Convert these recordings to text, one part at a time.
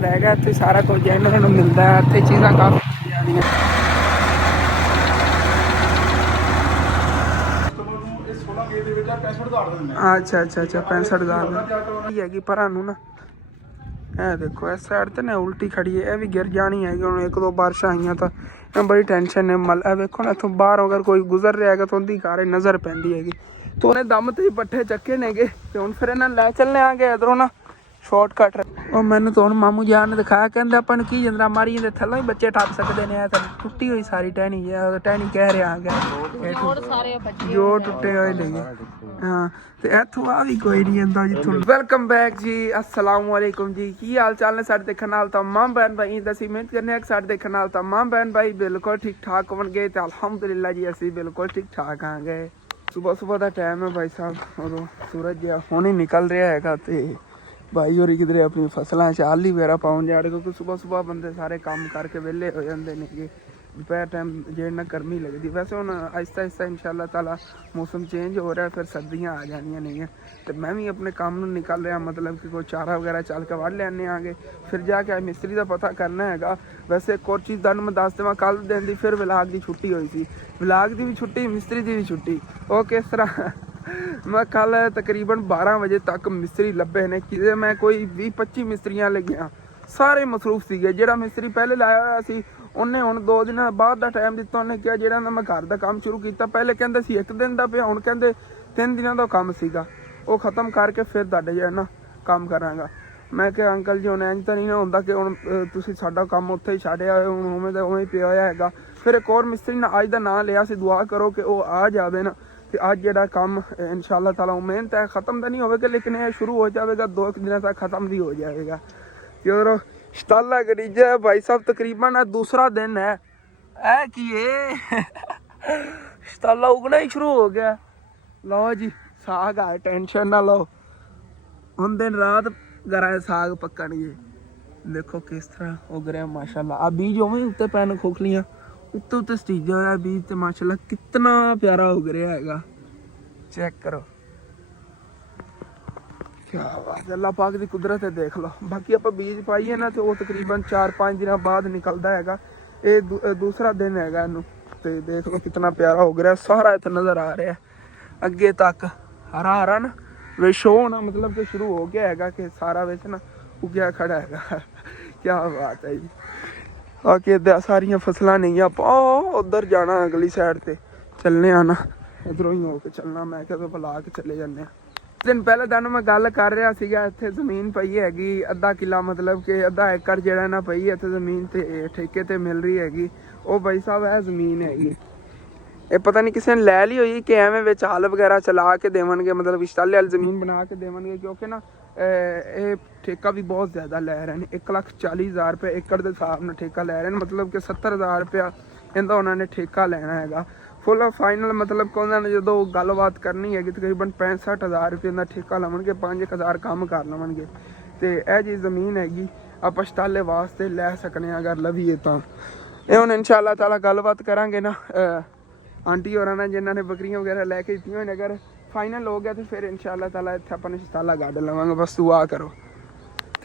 रहेगा इतने सारा कुछ इन्होंने मिलता है इतने चीज़ा काफ़ी अच्छा अच्छा अच्छा 65,000 हैगी पर ना देखो इस साइड ते ना उल्टी खड़ी है भी गिर जानी है हूँ एक दो बारिशां आईयां तो बड़ी टेंशन है मल वेखो ना इतों बाहर अगर कोई गुजर रहा है तो उनकी कार नज़र पैंदी हैगी तो उन्हें दम ते पट्ठे चक्के ने गे तो हूँ फिर इन्हें लै चलने आ गए इधरों ना शॉर्टकट और मैंने तो मामू जान ने दिखाया कहते अपन की जंदरा मारी जाते थल्लों ही बच्चे टप सकते हैं टुटी हुई सारी टहनी टहनी कह रहा आ जो टुटे हुए नहीं हाँ तो इतों आ भी कोई नहीं आता जितों वेलकम बैक जी अस्सलाम वालेकुम जी की हाल चाल ने साडे देखने नाल तमाम बहन भाई असीं मेहनत करने साडे देखने नाल तमाम बहन भाई बिल्कुल ठीक ठाक होवन गए तो अलहमदुलिल्लाह जी असीं बिल्कुल ठीक ठाक आ गए सुबह सुबह का टाइम है भाई साहब उदों सूरज जिहा हुणे निकल रहा है तो भाई होरी किधरे अपनी फसलों च आली वगैरह पाउन जा रहे क्योंकि सुबह सुबह बंदे सारे काम करके वेले हो जाते हैं दोपहर टाइम जे ना गर्मी लगती वैसे हूँ आहिस्ता आहिस्ता इंशाअल्लाह ताला मौसम चेंज हो रहा है फिर सर्दियाँ आ जानियां नहीं है तो मैं भी अपने काम निकल रहा मतलब कि कोई चारा वगैरह चल के वढ़ लैने आगे फिर जाके मिस्त्री का पता करना है वैसे एक और चीज़ मैं दस देव कल दिन की फिर विलाग की छुट्टी हुई थी विलाग की भी छुट्टी मिस्त्री की भी छुट्टी वो किस तरह मैं कल तकरीबन 12 बजे तक मिस्त्री लभे ने कि मैं कोई 20-25 मिस्त्रियां लगिया सारे मसरूफ सीगे जो मिस्त्री पहले लाया हुआ सी उन्हें हुण 2 दिन बाद का टाइम दिता उन्हें कहा जो मैं घर का काम शुरू किया पहले कहते सी 1 दिन का पिया हुण कहते 3 दिनों का काम सीगा वो खत्म करके फिर तुहाडे जो ना काम करांगा मैं क्या अंकल जी हुण इंज तो नहीं ना हुंदा कि हुण तुसीं साडा काम उत्थे ही छड्डिया हुण उवें दा उवें पिया होया हैगा फिर एक और मिस्त्री ने अज का नाम लिया सी दुआ करो कि वो आ जाए ना तो अज जो काम इंशाअल्लाह ताला मेहनत है ख़त्म तो नहीं होगा लेकिन ये शुरू हो जाएगा 2 दिन तक ख़त्म भी हो जाएगा कि उधर शताला गरीजा भाई साहब तकरीबन दूसरा दिन है कि ये शताला उगना ही शुरू हो गया लो जी साग है टेंशन ना लो हम दिन रात घर साग पकणगे देखो किस तरह उग रहा माशाल्लाह आ बीज उवें उत्ते पैन खोखलियां उत्ते उत्ते स्टीजा होया बीज तो माशाल्लाह कितना प्यारा उग रहा है चेक करो क्या बात अल्लाह पाक की कुदरत है देख लो बाकी आप बीज पाइए ना तो वो तकरीबन 4-5 दिन बाद निकलता है ये दूसरा दिन है इनू तो देख लो कितना प्यारा उग रहा है सारा इतना नज़र आ रहा है अगे तक हरा हरा ना वे शो होना मतलब कि शुरू हो गया है कि सारा विच ना उगया खड़ा है क्या बात है जी बाकी इदा सारिया फसलां नहीं आप उधर जाना अगली साइड ते चलने आना इधरों ही होके चलना मैं क्या तो बुला के चले जाने दिन पहले तुहानूं मैं गल कर रहा सीगा इत्थे ज़मीन पई हैगी अद्धा किला मतलब कि अद्धा एकड़ जिहड़ा ना पई इत्थे ज़मीन ते ठेके ते मिल रही हैगी वो भाई साहब है ज़मीन हैगी ये पता नहीं किसी ने लै ली हुई कि एवें विच हल वगैरह चला के देवणगे मतलब इश्ताले वाली ज़मीन बना के देवणगे क्योंकि ना ये ठेका भी बहुत ज़्यादा लै रहे हैं 1,40,000 रुपये एकड़ के हिसाब नाल ठेका लै रहे हैं मतलब कि 70,000 रुपया इनका उन्होंने ठेका लेना है फुल फाइनल मतलब कि उन्होंने जो गलबात करनी है तकरीबन 65,000 रुपये का ठेका लवणगे 5,000 काम कर लवणगे तो यह जी ज़मीन हैगी आप इश्ताले वास्ते लै सकने अगर लवीए तो ये हुण इंशाअल्लाह ताला गलबात करांगे ना आंटी होरां ने जिन्होंने बकरियां वगैरह लैके दित्तियां होण अगर फाइनल हो गया तो फिर इंशाअल्लाह ताला इत्थे अपन इश्ताला गड्ढ लवांगे बस दुआ करो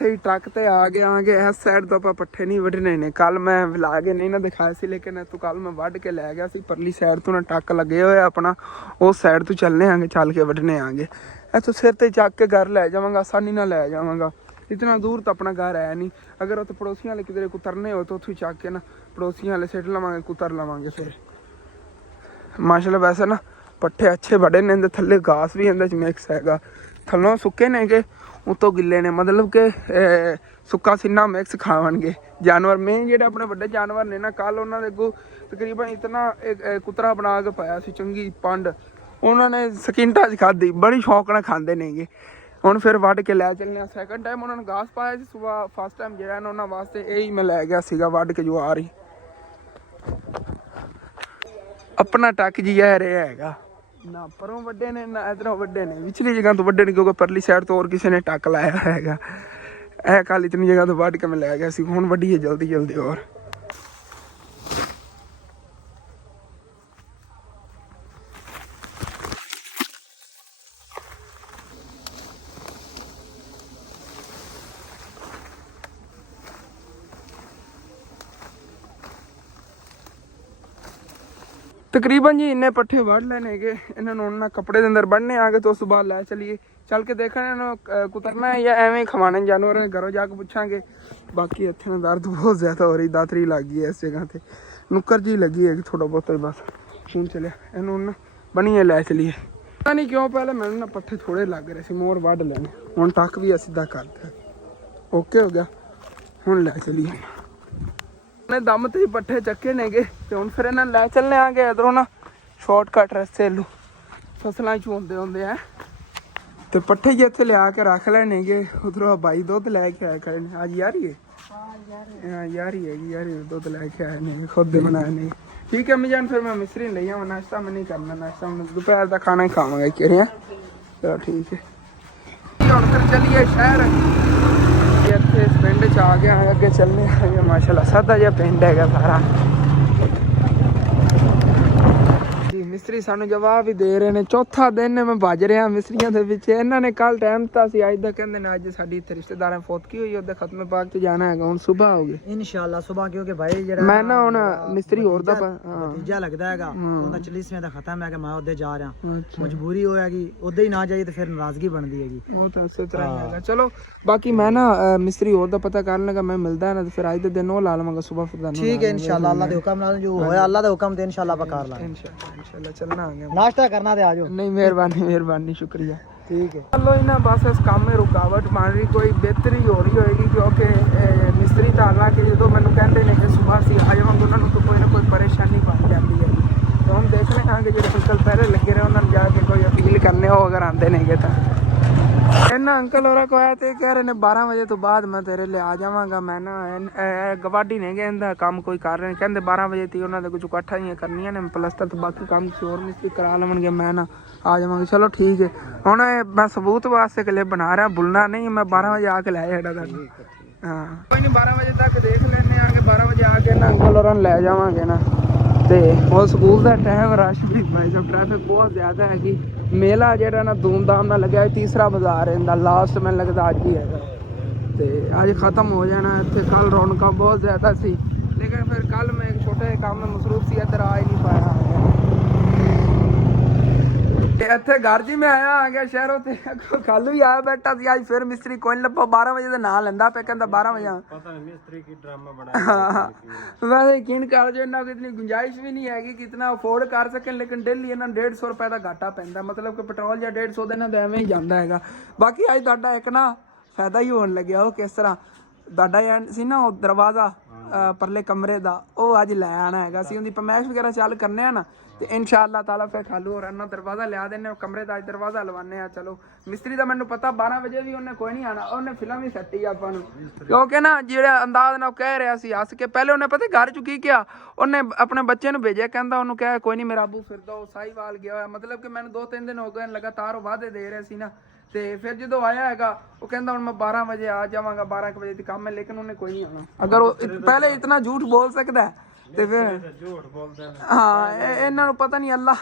थे ट्रक ते आ गए इस साइड तो आप पट्ठे नहीं वढ़ने ने कल मैं विलाग नहीं ना दिखाया सी लेकिन तो कल मैं वढ़ के लै गया सी परली साइड तो ना ट्रक लगे हुए अपना उस साइड तो चलने आगे चल के वढ़ने आगे इतों सिर ते चक के घर लै जावांगा आसानी नाल लै जावांगा इतना दूर तो अपना घर है नहीं अगर उत्थे पड़ोसियां वाले किधरे कुतरने हो तो उत्थों चक के ना पड़ोसियां वाले सिट लवांगे कुतर लवांगे फिर माशाल्लाह वैसे ना पट्ठे अच्छे बड़े ने इंदे थल्ले घास भी इंदे च मिक्स हैगा थल्लों सुक्के ने के उतों गिले ने मतलब कि सुक्का सीना मिक्स खावणगे जानवर मेन जेह्ड़े अपने बड़े जानवर ने ना कल उन्होंने अगों तकरीबन इतना कुतरा बना के पाया सी चंगी पंड उन्होंने सकिंटा च खाधी बड़ी शौक नाल खांदे नेगे हुण फिर वढ़ के लै चलने सैकंड टाइम उन्होंने घास पाया सी सुबह फस्ट टाइम जेह्ड़ा ना उन्होंने वास्ते यही मैं लै गया सीगा वढ़ के जवार ही अपना टक जी है रहा है ना परों वड्डे ने ना इधरों वड्डे ने पिछली जगह तो वड्डे ने क्योंकि परली साइड तो और किसी ने टक लाया है कल इतनी जगह तो वढ़ के मैं लै गया सी हुण वड्डीए जल्दी जल्दी और ਤਕਰੀਬਨ ਜੀ ਇੰਨੇ ਪੱਠੇ ਵੱਢ ਲੈਣੇਗੇ ਇਹਨਾਂ ਨੂੰ। ਉਹਨਾਂ ਕੱਪੜੇ ਦੇ ਅੰਦਰ ਬੰਨ੍ਹਨੇ ਆ ਕੇ ਤੇ ਉਸ ਤੋਂ ਬਾਅਦ ਲੈ ਚਲੀਏ, ਚੱਲ ਕੇ ਦੇਖਣ ਇਹਨੂੰ ਕੁਤਰਨਾ ਹੈ ਜਾਂ ਐਵੇਂ ਹੀ ਖਵਾਣੇ ਜਾਨਵਰਾਂ ਘਰੋਂ ਜਾ ਕੇ ਪੁੱਛਾਂਗੇ। ਬਾਕੀ ਇੱਥੇ ਨਾ ਦਰਦ ਬਹੁਤ ਜ਼ਿਆਦਾ ਹੋ ਰਹੀ, ਦਾਤਰੀ ਲੱਗ ਗਈ ਹੈ ਇਸ ਜਗ੍ਹਾ ਤੇ, ਨੁੱਕਰ ਜੀ ਲੱਗੀ ਹੈ ਥੋੜਾ ਬਹੁਤ ਬਸ। ਹੁਣ ਚਲਿਆ ਇਹਨੂੰ ਨਾ ਬਣੀਏ ਲੈ ਚਲੀਏ। ਪਤਾ ਨਹੀਂ ਕਿਉਂ ਪਹਿਲੇ ਮੈਨੂੰ ਨਾ ਪੱਠੇ ਥੋੜੇ ਲੱਗ ਰਹੇ ਸੀ, ਮੋਰ ਵੱਢ ਲੈਣੇ। ਹੁਣ ਟੱਕ ਵੀ ਸਿੱਧਾ ਕਰਤਾ, ਓਕੇ ਹੋ ਗਿਆ। ਹੁਣ ਲੈ ਚਲੀਏ, ਉਹਨੇ ਦਮ ਤੇ ਹੀ ਪੱਠੇ ਚੱਕੇ ਨੇਗੇ ਤੇ ਹੁਣ ਫਿਰ ਇਹਨਾਂ ਲੈ ਚੱਲਣੇ ਆਗੇ ਇਧਰੋਂ ਨਾ ਸ਼ਾਰਟਕਟ ਰਸਤੇ ਲੂ ਫਸਲਾਂ ਚ ਹੁੰਦੇ ਆ ਤੇ ਪੱਠੇ ਜੇ ਇੱਥੇ ਲਿਆ ਕੇ ਰੱਖ ਲੈਣੇਗੇ। ਉਧਰੋਂ ਬਾਈ ਦੁੱਧ ਲੈ ਕੇ ਆਇਆ ਕਰੇ ਨੇ, ਅੱਜ ਯਾਰੀ ਹੈ ਯਾਰੀ ਹੈਗੀ, ਯਾਰੀ ਦੁੱਧ ਲੈ ਕੇ ਆਏ ਨੇ, ਖੁਦ ਦੇ ਬਣਾਏ ਨੇ। ठीक है अम्मी जान, फिर मैं मिस्री ले आऊँ, नाश्ता में नहीं करना, नाश्ता में दोपहर का खाना ही खावांगा कह रहे हैं। चलो ठीक है, और फिर चलिए शहर इतने इस पिंड च आ गया, अगे चलने आगे माशाल्लाह सादा जिहा पिंड है सारा। मिस्त्री सानू जवाब ही दे रहे हैं, चौथा दिन मैं भज रहा मिस्त्रियों के पिछे। इन्होंने कल टाइम दिता सी, अज तक कहते हैं अज साडी इत्थे रिश्तेदारां फौतकी हुई, उधर खत्मे पाक ते जाना है। हुण सुबह होगी इंशाअल्लाह सुबह, क्योंकि भाई जेड़ा मैं ना हुण मिस्त्री होर दा नतीजा लगदा हैगा उंदा 40वें दा खत्म है कि मैं उधर जा रहा, मजबूरी होएगी उधर ही ना जाइए तो फिर नाराजगी बनदी हैगी, वो तो इस तरह ही हैगा। चलो बाकी मैं ना मिस्त्री होर दा पता करन लगा, मैं मिलदा है ना तो फिर अज दे दिन ओ ला लवांगा सुबह, फिर ठीक है इंशाअल्लाह अल्लाह दे हुक्म नाल जो होया अल्लाह दे हुक्म ते इंशाअल्लाह पकार लांगे इंशाअल्लाह। चलना आ गया, नाश्ता करना दे आजो। नहीं मेहरबानी मेहरबानी शुक्रिया, ठीक है। चलो ना बस इस काम में रुकावट बन रही, कोई बेहतरी हो रही होगी क्योंकि मिस्त्री तो हालांकि जो मैंने कहते हैं कि सुबह से आ जावांगे उन्होंने तो कोई ना कोई परेशानी बन जाती है। तो हम देख रहे हैं कि जो अंकल पहले लगे रहे उन्होंने जाके कोई अपील करने हो अगर आते नहीं तो इन्ना अंकल और को आया तो कह रहे हैं 12 बजे तो बाद मैं तेरे लिए आ जावांगा। मैं ना गवाडी नहीं गया इनका काम कोई कर रहे हैं, कहते 12 बजे थी उन्होंने कुछ इकट्ठा ही करनी ने प्लस्तर तो बाकी काम किसी और मिस्त्री करा लवेंगे, मैं ना आ जावांगी। चलो ठीक है, हुण मैं सबूत वास्ते क्लिप बना रहा, भुलना नहीं, मैं 12 बजे आके लै जाड़ा तक। हाँ कोई नहीं, 12 बजे तक देख लेने आगे, 12 बजे आके ना अंकल और लै जावांगे ना। तो वो स्कूल का टाइम रश भी भाई साहब ट्रैफिक बहुत ज़्यादा है कि मेला जो ना धूमधाम ना लग्या, तीसरा बाजार इनका लास्ट मैंने लगता अज ही है तो अज खत्म हो जाना इतने। कल रौनक बहुत ज़्यादा सी लेकिन फिर कल मैं एक छोटे काम में मसरूफ सी, इधर आ ही नहीं पाया। इतने घर जी मैं आया आ गया शहरों से, कल भी आया बैठा सी, अज फिर मिस्त्री कोई लभा 12 बजे का ना लेंदा पे, कहता 12 बजे पता नहीं मिस्त्री की ड्रामा बना। वैसे यकीन कर जो इन्होंने इतनी गुंजाइश भी नहीं हैगी कि इतना अफोर्ड कर सकें, लेकिन डेली इन्होंने 150 रुपए का घाटा पैंदा, मतलब कि पेट्रोल या 150 दिन तो एवं ही जाता है। बाकी अज तुहाडा एक ना फायदा ही होने लग्या, वो किस तरह तुहाडा सी ना दरवाजा परले कमरे का वो अज लै आना है, उनकी पमैश वगैरह चल करने ना तो इंशाअल्लाह ताला फिर खालू और दरवाजा लिया देने कमरे का, दरवाजा लवाने। चलो मिस्त्री का मैंने पता 12 बजे भी उन्हें कोई नहीं आना, उन्हें फिल्म ही सट्टी आपां नूं क्योंकि ना जो अंदाज ना कह रहा सी हस के, पहले उन्हें पता घर चुकी क्या उन्हें अपने बच्चे ने भेजा, कहता उन्होंने कहा कोई नहीं मेरा अबू फिरदा वो साहीवाल गया हुआ, मतलब कि मैंने 2-3 दिन हो गए लगातार वादे दे रहे सी ना। तो फिर जो आया है वो कहता हूँ मैं 12 बजे आ जावांगा, 12 बजे तक काम है, लेकिन उन्हें कोई नहीं आना। अगर वो पहले इतना झूठ बोल सकता है तो फिर हाँ इन्हों पता नहीं अल्लाह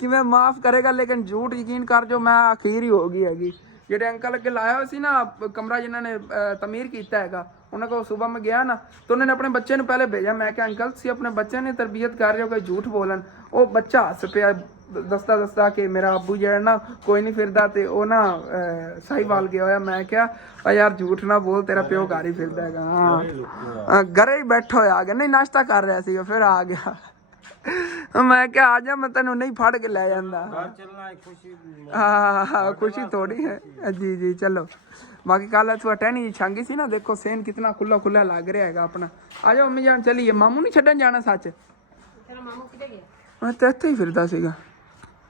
कि मैं माफ़ करेगा, लेकिन झूठ यकीन कर जो मैं आखिर ही होगी हैगी। जेडे अंकल अगे लाया हुआ सी ना कमरा जिन्होंने तमीर किया है, उन्होंने को सुबह में गया ना तो उन्होंने अपने बच्चे ने पहले भेजा, मैं क्या अंकल सी अपने बच्चे ने तरबियत कर रहे हो कोई झूठ बोलन, वो बच्चा हस पे दसदा कि मेरा अबू जो है ना कोई नहीं फिरदा ते वो ना साहीवाल गया होया। मैं क्या यार झूठ ना बोल, तेरा प्यो घर ही फिरदा है। हाँ घरे ही बैठा होया आ गया, नहीं नाश्ता कर रहा सी फिर आ गया। मैं क्या आ जा, मैं तेनों नहीं फड़ के ले जांदा। हाँ खुशी थोड़ी है जी जी। चलो बाकी कल तू टहनी छांगी सी ना, देखो सेन कितना खुला खुला लग रहा है अपना। आ जाओ अम्मी जान चलिए, मामू नहीं छड्डन जाना सच, मैं तो इत्थे ही फिरदा सीगा,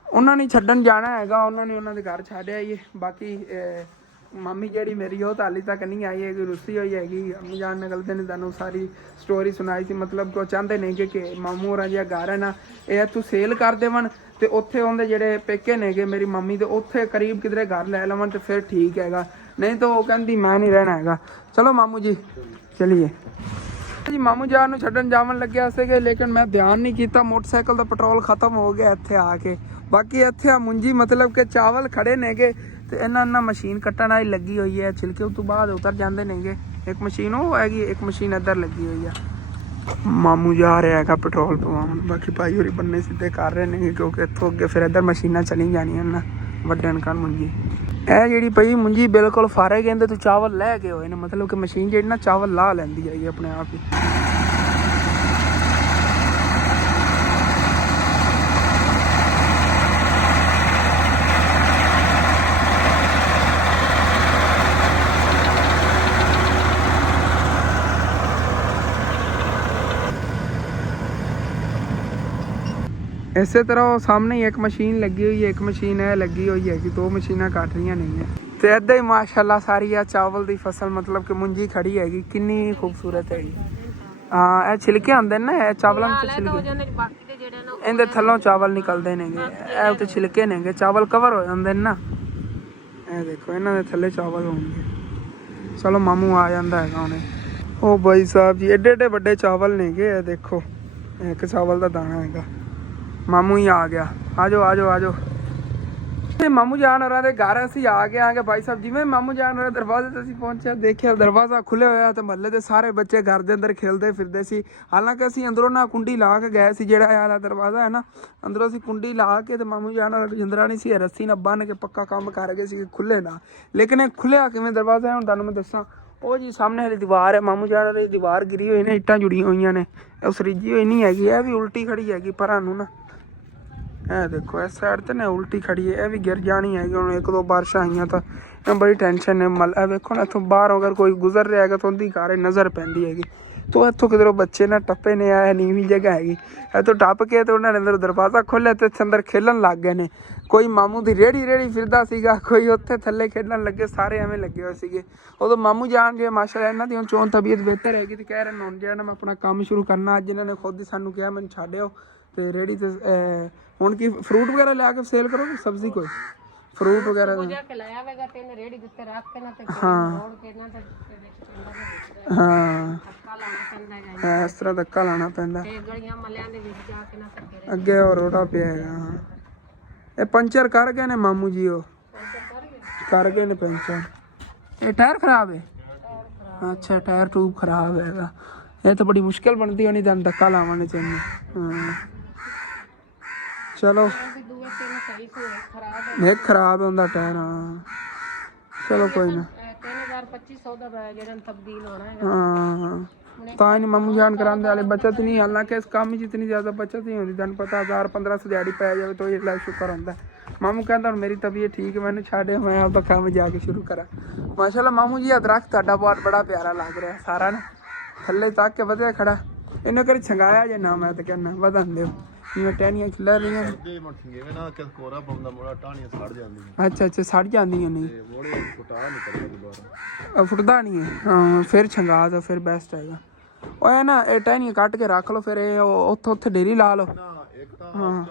उन्होंने छड्डन जाना हैगा, उन्होंने उन्होंने घर छड्डिया ही। बाकी मामी जी मेरी वो तो हाली तक नहीं आई है, रुस्सी हुई हैगी। अम्मी जान ने गलते ने तुहानू सारी स्टोरी सुनाई थी, मतलब को चाहते नहीं कि मामू होर जो घर है ना ये तू सेल कर देवन तो उत्थे उनके जेडे पेके ने गे मेरी मम्मी तो उत्थे करीब किधरे घर लै लवन तो फिर ठीक हैगा, नहीं तो वो कहती मैं नहीं रहना हैगा। चलो मामू जी चलिए जी। मामू जान नूं छड्डन जावन लग्या सीगे, लेकिन मैं ध्यान नहीं किया, मोटरसाइकिल का पेट्रोल खत्म हो गया इत्थे आके। बाकी इत्थे मुंजी मतलब कि चावल खड़े नेगे तो इन्ना मशीन कट्टन वाली लगी हुई है, छिलके उस तो बाद उतर जाते नेगे। एक मशीन वो हैगी, एक मशीन इधर लगी हुई है। ਮਾਮੂ ਜਾ ਰਿਹਾ ਹੈਗਾ ਪੈਟਰੋਲ ਪਵਾਉਣ। ਬਾਕੀ ਭਾਈ ਹੋਰੀ ਬੰਨੇ ਸਿੱਧੇ ਕਰ ਰਹੇ ਨੇ ਕਿਉਂਕਿ ਇੱਥੋਂ ਅੱਗੇ ਫਿਰ ਇੱਧਰ ਮਸ਼ੀਨਾਂ ਚਲੀ ਜਾਣੀਆਂ ਨਾ ਵੱਢਣ ਕਰਨ ਮੁੰਜੀ। ਇਹ ਜਿਹੜੀ ਪਈ ਮੁੰਜੀ ਬਿਲਕੁਲ ਫਾਰੇ ਕਹਿੰਦੇ ਤੂੰ ਚਾਵਲ ਲੈ ਕੇ ਹੋਏ ਨੇ, ਮਤਲਬ ਕਿ ਮਸ਼ੀਨ ਜਿਹੜੀ ਨਾ ਚਾਵਲ ਲਾ ਲੈਂਦੀ ਹੈਗੀ ਆਪਣੇ ਆਪ ਹੀ। ਇਸੇ ਤਰ੍ਹਾਂ ਉਹ ਸਾਹਮਣੇ ਹੀ ਇੱਕ ਮਸ਼ੀਨ ਲੱਗੀ ਹੋਈ ਹੈ, ਇੱਕ ਮਸ਼ੀਨ ਇਹ ਲੱਗੀ ਹੋਈ ਹੈ ਕਿ ਦੋ ਮਸ਼ੀਨਾਂ ਕੱਟ ਰਹੀਆਂ ਨਹੀਂ ਹੈ। ਤੇ ਇੱਦਾਂ ਹੀ ਮਾਸ਼ਾਅੱਲਾ ਸਾਰੀ ਆ ਚਾਵਲ ਦੀ ਫਸਲ ਮਤਲਬ ਕਿ ਮੁੰਜੀ ਖੜੀ ਹੈਗੀ, ਕਿੰਨੀ ਖੂਬਸੂਰਤ ਹੈਗੀ। ਹਾਂ ਇਹ ਛਿਲਕੇ ਆਉਂਦੇ ਨੇ ਨਾ, ਇਹ ਚਾਵਲਾਂ ਵਿੱਚ ਛਿਲਕੇ, ਇਹਦੇ ਥੱਲੋਂ ਚਾਵਲ ਨਿਕਲਦੇ ਨੇਗੇ, ਇਹ ਉੱਤੇ ਛਿਲਕੇ ਨੇਗੇ, ਚਾਵਲ ਕਵਰ ਹੋ ਜਾਂਦੇ ਨੇ ਨਾ। ਇਹ ਦੇਖੋ ਇਹਨਾਂ ਦੇ ਥੱਲੇ ਚਾਵਲ ਹੋਣਗੇ। ਚਲੋ ਮਾਮੂ ਆ ਜਾਂਦਾ ਹੈਗਾ ਉਹਨੇ। ਉਹ ਭਾਈ ਸਾਹਿਬ ਜੀ ਏਡੇ ਏਡੇ ਵੱਡੇ ਚਾਵਲ ਨੇਗੇ, ਇਹ ਦੇਖੋ ਇੱਕ ਚਾਵਲ ਦਾ ਦਾਣਾ ਹੈਗਾ। ਮਾਮੂ ਹੀ ਆ ਗਿਆ, ਆਜੋ ਆਜੋ ਆਜੋ। ਤੇ ਮਾਮੂ ਜਾਨ ਹੋਰਾਂ ਦੇ ਘਰ ਅਸੀਂ ਆ ਗਏ ਆਂਗੇ ਭਾਈ ਸਾਹਿਬ। ਜਿਵੇਂ ਮਾਮੂ ਜਾਨ ਹੋਰਾਂ ਦਰਵਾਜ਼ੇ ਤੇ ਅਸੀਂ ਪਹੁੰਚਿਆ, ਦੇਖਿਆ ਦਰਵਾਜ਼ਾ ਖੁੱਲਿਆ ਹੋਇਆ ਤੇ ਮਹੱਲੇ ਦੇ ਸਾਰੇ ਬੱਚੇ ਘਰ ਦੇ ਅੰਦਰ ਖੇਲਦੇ ਫਿਰਦੇ ਸੀ। ਹਾਲਾਂਕਿ ਅਸੀਂ ਅੰਦਰੋਂ ਨਾ ਕੁੰਡੀ ਲਾ ਕੇ ਗਏ ਸੀ, ਜਿਹੜਾ ਵਾਲਾ ਦਰਵਾਜ਼ਾ ਹੈ ਨਾ ਅੰਦਰੋਂ ਅਸੀਂ ਕੁੰਡੀ ਲਾ ਕੇ ਤੇ ਮਾਮੂ ਜਾਨ ਹੋਰਾਂ ਜਿੰਦਰਾ ਨਹੀਂ ਸੀ, ਰੱਸੀ ਨਾਲ ਬੰਨ ਕੇ ਪੱਕਾ ਕੰਮ ਕਰ ਗਏ ਸੀ ਖੁੱਲੇ ਨਾ। ਲੇਕਿਨ ਇਹ ਖੁੱਲਿਆ ਕਿਵੇਂ ਦਰਵਾਜ਼ਾ ਹੈ ਹੁਣ ਤੁਹਾਨੂੰ ਮੈਂ ਦੱਸਾਂ। ਉਹ ਜੀ ਸਾਹਮਣੇ ਵਾਲੀ ਦੀਵਾਰ ਹੈ, ਮਾਮੂ ਜਾਨ ਹੋਰਾਂ ਦੀ ਦੀਵਾਰ ਗਿਰੀ ਹੋਈ ਨੇ, ਇੱਟਾਂ ਜੁੜੀਆਂ ਹੋਈਆਂ ਨੇ, ਉਹ ਸਰੀਜੀ ਹੋਈ ਨਹੀਂ ਹੈਗੀ, ਇਹ ਵੀ ਉਲਟੀ ਖੜੀ ਹੈਗੀ ਪਰਾਂ ਨੂੰ ਨਾ। ਇਹ ਦੇਖੋ ਇਸ ਸਾਈਡ ਤੇ ਨਾ ਉਲਟੀ ਖੜੀ ਹੈ, ਇਹ ਵੀ ਗਿਰ ਜਾਣੀ ਹੈਗੀ ਹੁਣ। ਇੱਕ ਦੋ ਬਾਰਿਸ਼ਾਂ ਆਈਆਂ ਤਾਂ ਇਹ ਬੜੀ ਟੈਨਸ਼ਨ ਹੈ ਮਲ। ਇਹ ਵੇਖੋ ਨਾ ਇੱਥੋਂ ਬਾਹਰ ਅਗਰ ਕੋਈ ਗੁਜ਼ਰ ਰਿਹਾ ਹੈਗਾ ਤਾਂ ਉਹਦੀ ਕਾਰ ਨਜ਼ਰ ਪੈਂਦੀ ਹੈਗੀ। ਤੋ ਇੱਥੋਂ ਕਿਧਰੋਂ ਬੱਚੇ ਨਾ ਟੱਪੇ ਨੇ, ਆਇਆ ਨੀਵੀਂ ਜਗ੍ਹਾ ਹੈਗੀ, ਇੱਥੋਂ ਟੱਪ ਕੇ ਤੇ ਉਹਨਾਂ ਨੇ ਅੰਦਰ ਦਰਵਾਜ਼ਾ ਖੋਲ੍ਹਿਆ ਤੇ ਅੰਦਰ ਖੇਲਣ ਲੱਗ ਗਏ ਨੇ। ਕੋਈ ਮਾਮੂ ਦੀ ਰੇੜੀ ਫਿਰਦਾ ਸੀਗਾ, ਕੋਈ ਉੱਥੇ ਥੱਲੇ ਖੇਡਣ ਲੱਗੇ, ਸਾਰੇ ਐਵੇਂ ਲੱਗੇ ਹੋਏ ਸੀਗੇ। ਉਦੋਂ ਮਾਮੂ ਜਾਣ ਜੇ ਮਾਸ਼ਾਅੱਲਾ ਇਹਨਾਂ ਦੀ ਹੁਣ ਚੋਣ ਤਬੀਅਤ ਬਿਹਤਰ ਹੈਗੀ ਤੇ ਕਹਿ ਰਹੇ ਹੁਣ ਜਿਹੜਾ ਮੈਂ ਆਪਣਾ ਕੰਮ ਸ਼ੁਰੂ ਕਰਨਾ। ਅੱਜ ਇਹਨਾਂ ਨੇ ਖੁਦ ਹੀ ਸਾਨੂੰ ਕਿਹਾ ਮੈਨੂੰ ਛੱਡਿਓ ਤੇ ਰੇੜੀ ਤੇ ਹੁਣ ਕੀ ਫਰੂਟ ਵਗੈਰਾ ਲਿਆ ਕੇ ਸੇਲ ਕਰੋਗੇ, ਸਬਜ਼ੀ ਕੋਈ ਫਰੂਟ ਵਗੈਰਾ। ਹਾਂ ਹਾਂ ਇਸ ਤਰ੍ਹਾਂ ਧੱਕਾ ਲਾਉਣਾ ਪੈਂਦਾ ਅੱਗੇ ਉਹ ਰੋੜਾ ਪਿਆ ਹੈਗਾ। ਇਹ ਪੰਚਰ ਕਰ ਗਏ ਨੇ ਮਾਮੂ ਜੀ, ਉਹ ਕਰ ਗਏ ਨੇ ਪੰਚਰ। ਇਹ ਟਾਇਰ ਖਰਾਬ ਹੈ, ਅੱਛਾ ਟਾਇਰ ਟੂਬ ਖਰਾਬ ਹੈਗਾ। ਇਹ ਤਾਂ ਬੜੀ ਮੁਸ਼ਕਿਲ ਬਣਦੀ ਹੋਣੀ ਤੁਹਾਨੂੰ ਧੱਕਾ ਲਾਵਾਂਗੇ ਚਾਹੀਏ। ਹਾਂ ਚਲੋ ਇਹ ਖਰਾਬ ਹੁੰਦਾ ਟਾਇਰ। ਹਾਂ ਚਲੋ ਕੋਈ ਨਾ। ਹਾਂ ਤਾਂ ਹੀ ਮਾਮੂ ਜਾਨ ਕਰਾਉਂਦੇ ਵਾਲੇ ਬੱਚਤ ਨਹੀਂ। ਹਾਲਾਂਕਿ ਇਸ ਕੰਮ 'ਚ ਇਤਨੀ ਜ਼ਿਆਦਾ ਬੱਚਤ ਨਹੀਂ ਹੁੰਦੀ, ਤੁਹਾਨੂੰ ਪਤਾ 1000-1500 ਦਿਹਾੜੀ ਪੈ ਜਾਵੇ ਤਾਂ ਇਹ ਲੈ ਸ਼ੁਕਰ ਹੁੰਦਾ। ਮਾਮੂ ਕਹਿੰਦਾ ਹੁਣ ਮੇਰੀ ਤਬੀਅਤ ਠੀਕ ਹੈ, ਮੈਨੂੰ ਛੱਡ ਮੈਂ ਆਪਦਾ ਕੰਮ ਜਾ ਕੇ ਸ਼ੁਰੂ ਕਰਾਂ। ਮਾਸ਼ਾਅੱਲਾ ਮਾਮੂ ਜੀ ਦਰਖਤ ਤੁਹਾਡਾ ਬਹੁਤ ਬੜਾ ਪਿਆਰਾ ਲੱਗ ਰਿਹਾ ਸਾਰਾ ਨਾ, ਥੱਲੇ ਤੱਕ ਕੇ ਵਧਿਆ ਖੜਾ। ਇਹਨੂੰ ਕਰੀ ਛੰਗਾਇਆ ਜੇ ਨਾ, ਮੈਂ ਤਾਂ ਕਹਿੰਦਾ ਵਧਣ ਦਿਓ ਜਿਵੇਂ ਟਹਿਣੀਆਂ ਖਿਲਰ ਰਹੀਆਂ। ਅੱਛਾ ਅੱਛਾ ਸੜ ਜਾਂਦੀਆਂ ਨੇ, ਫੁੱਟਦਾ ਨਹੀਂ ਹੈ। ਹਾਂ ਫਿਰ ਛੰਗਾ ਦੋ, ਫਿਰ ਬੈਸਟ ਹੈਗਾ। ਉਹ ਇਹ ਨਾ ਇਹ ਟਹਿਣੀਆਂ ਕੱਟ ਕੇ ਰੱਖ ਲਓ, ਫਿਰ ਇਹ ਉੱਥੇ ਡੇਰੀ ਲਾ ਲਓ। ਹਾਂ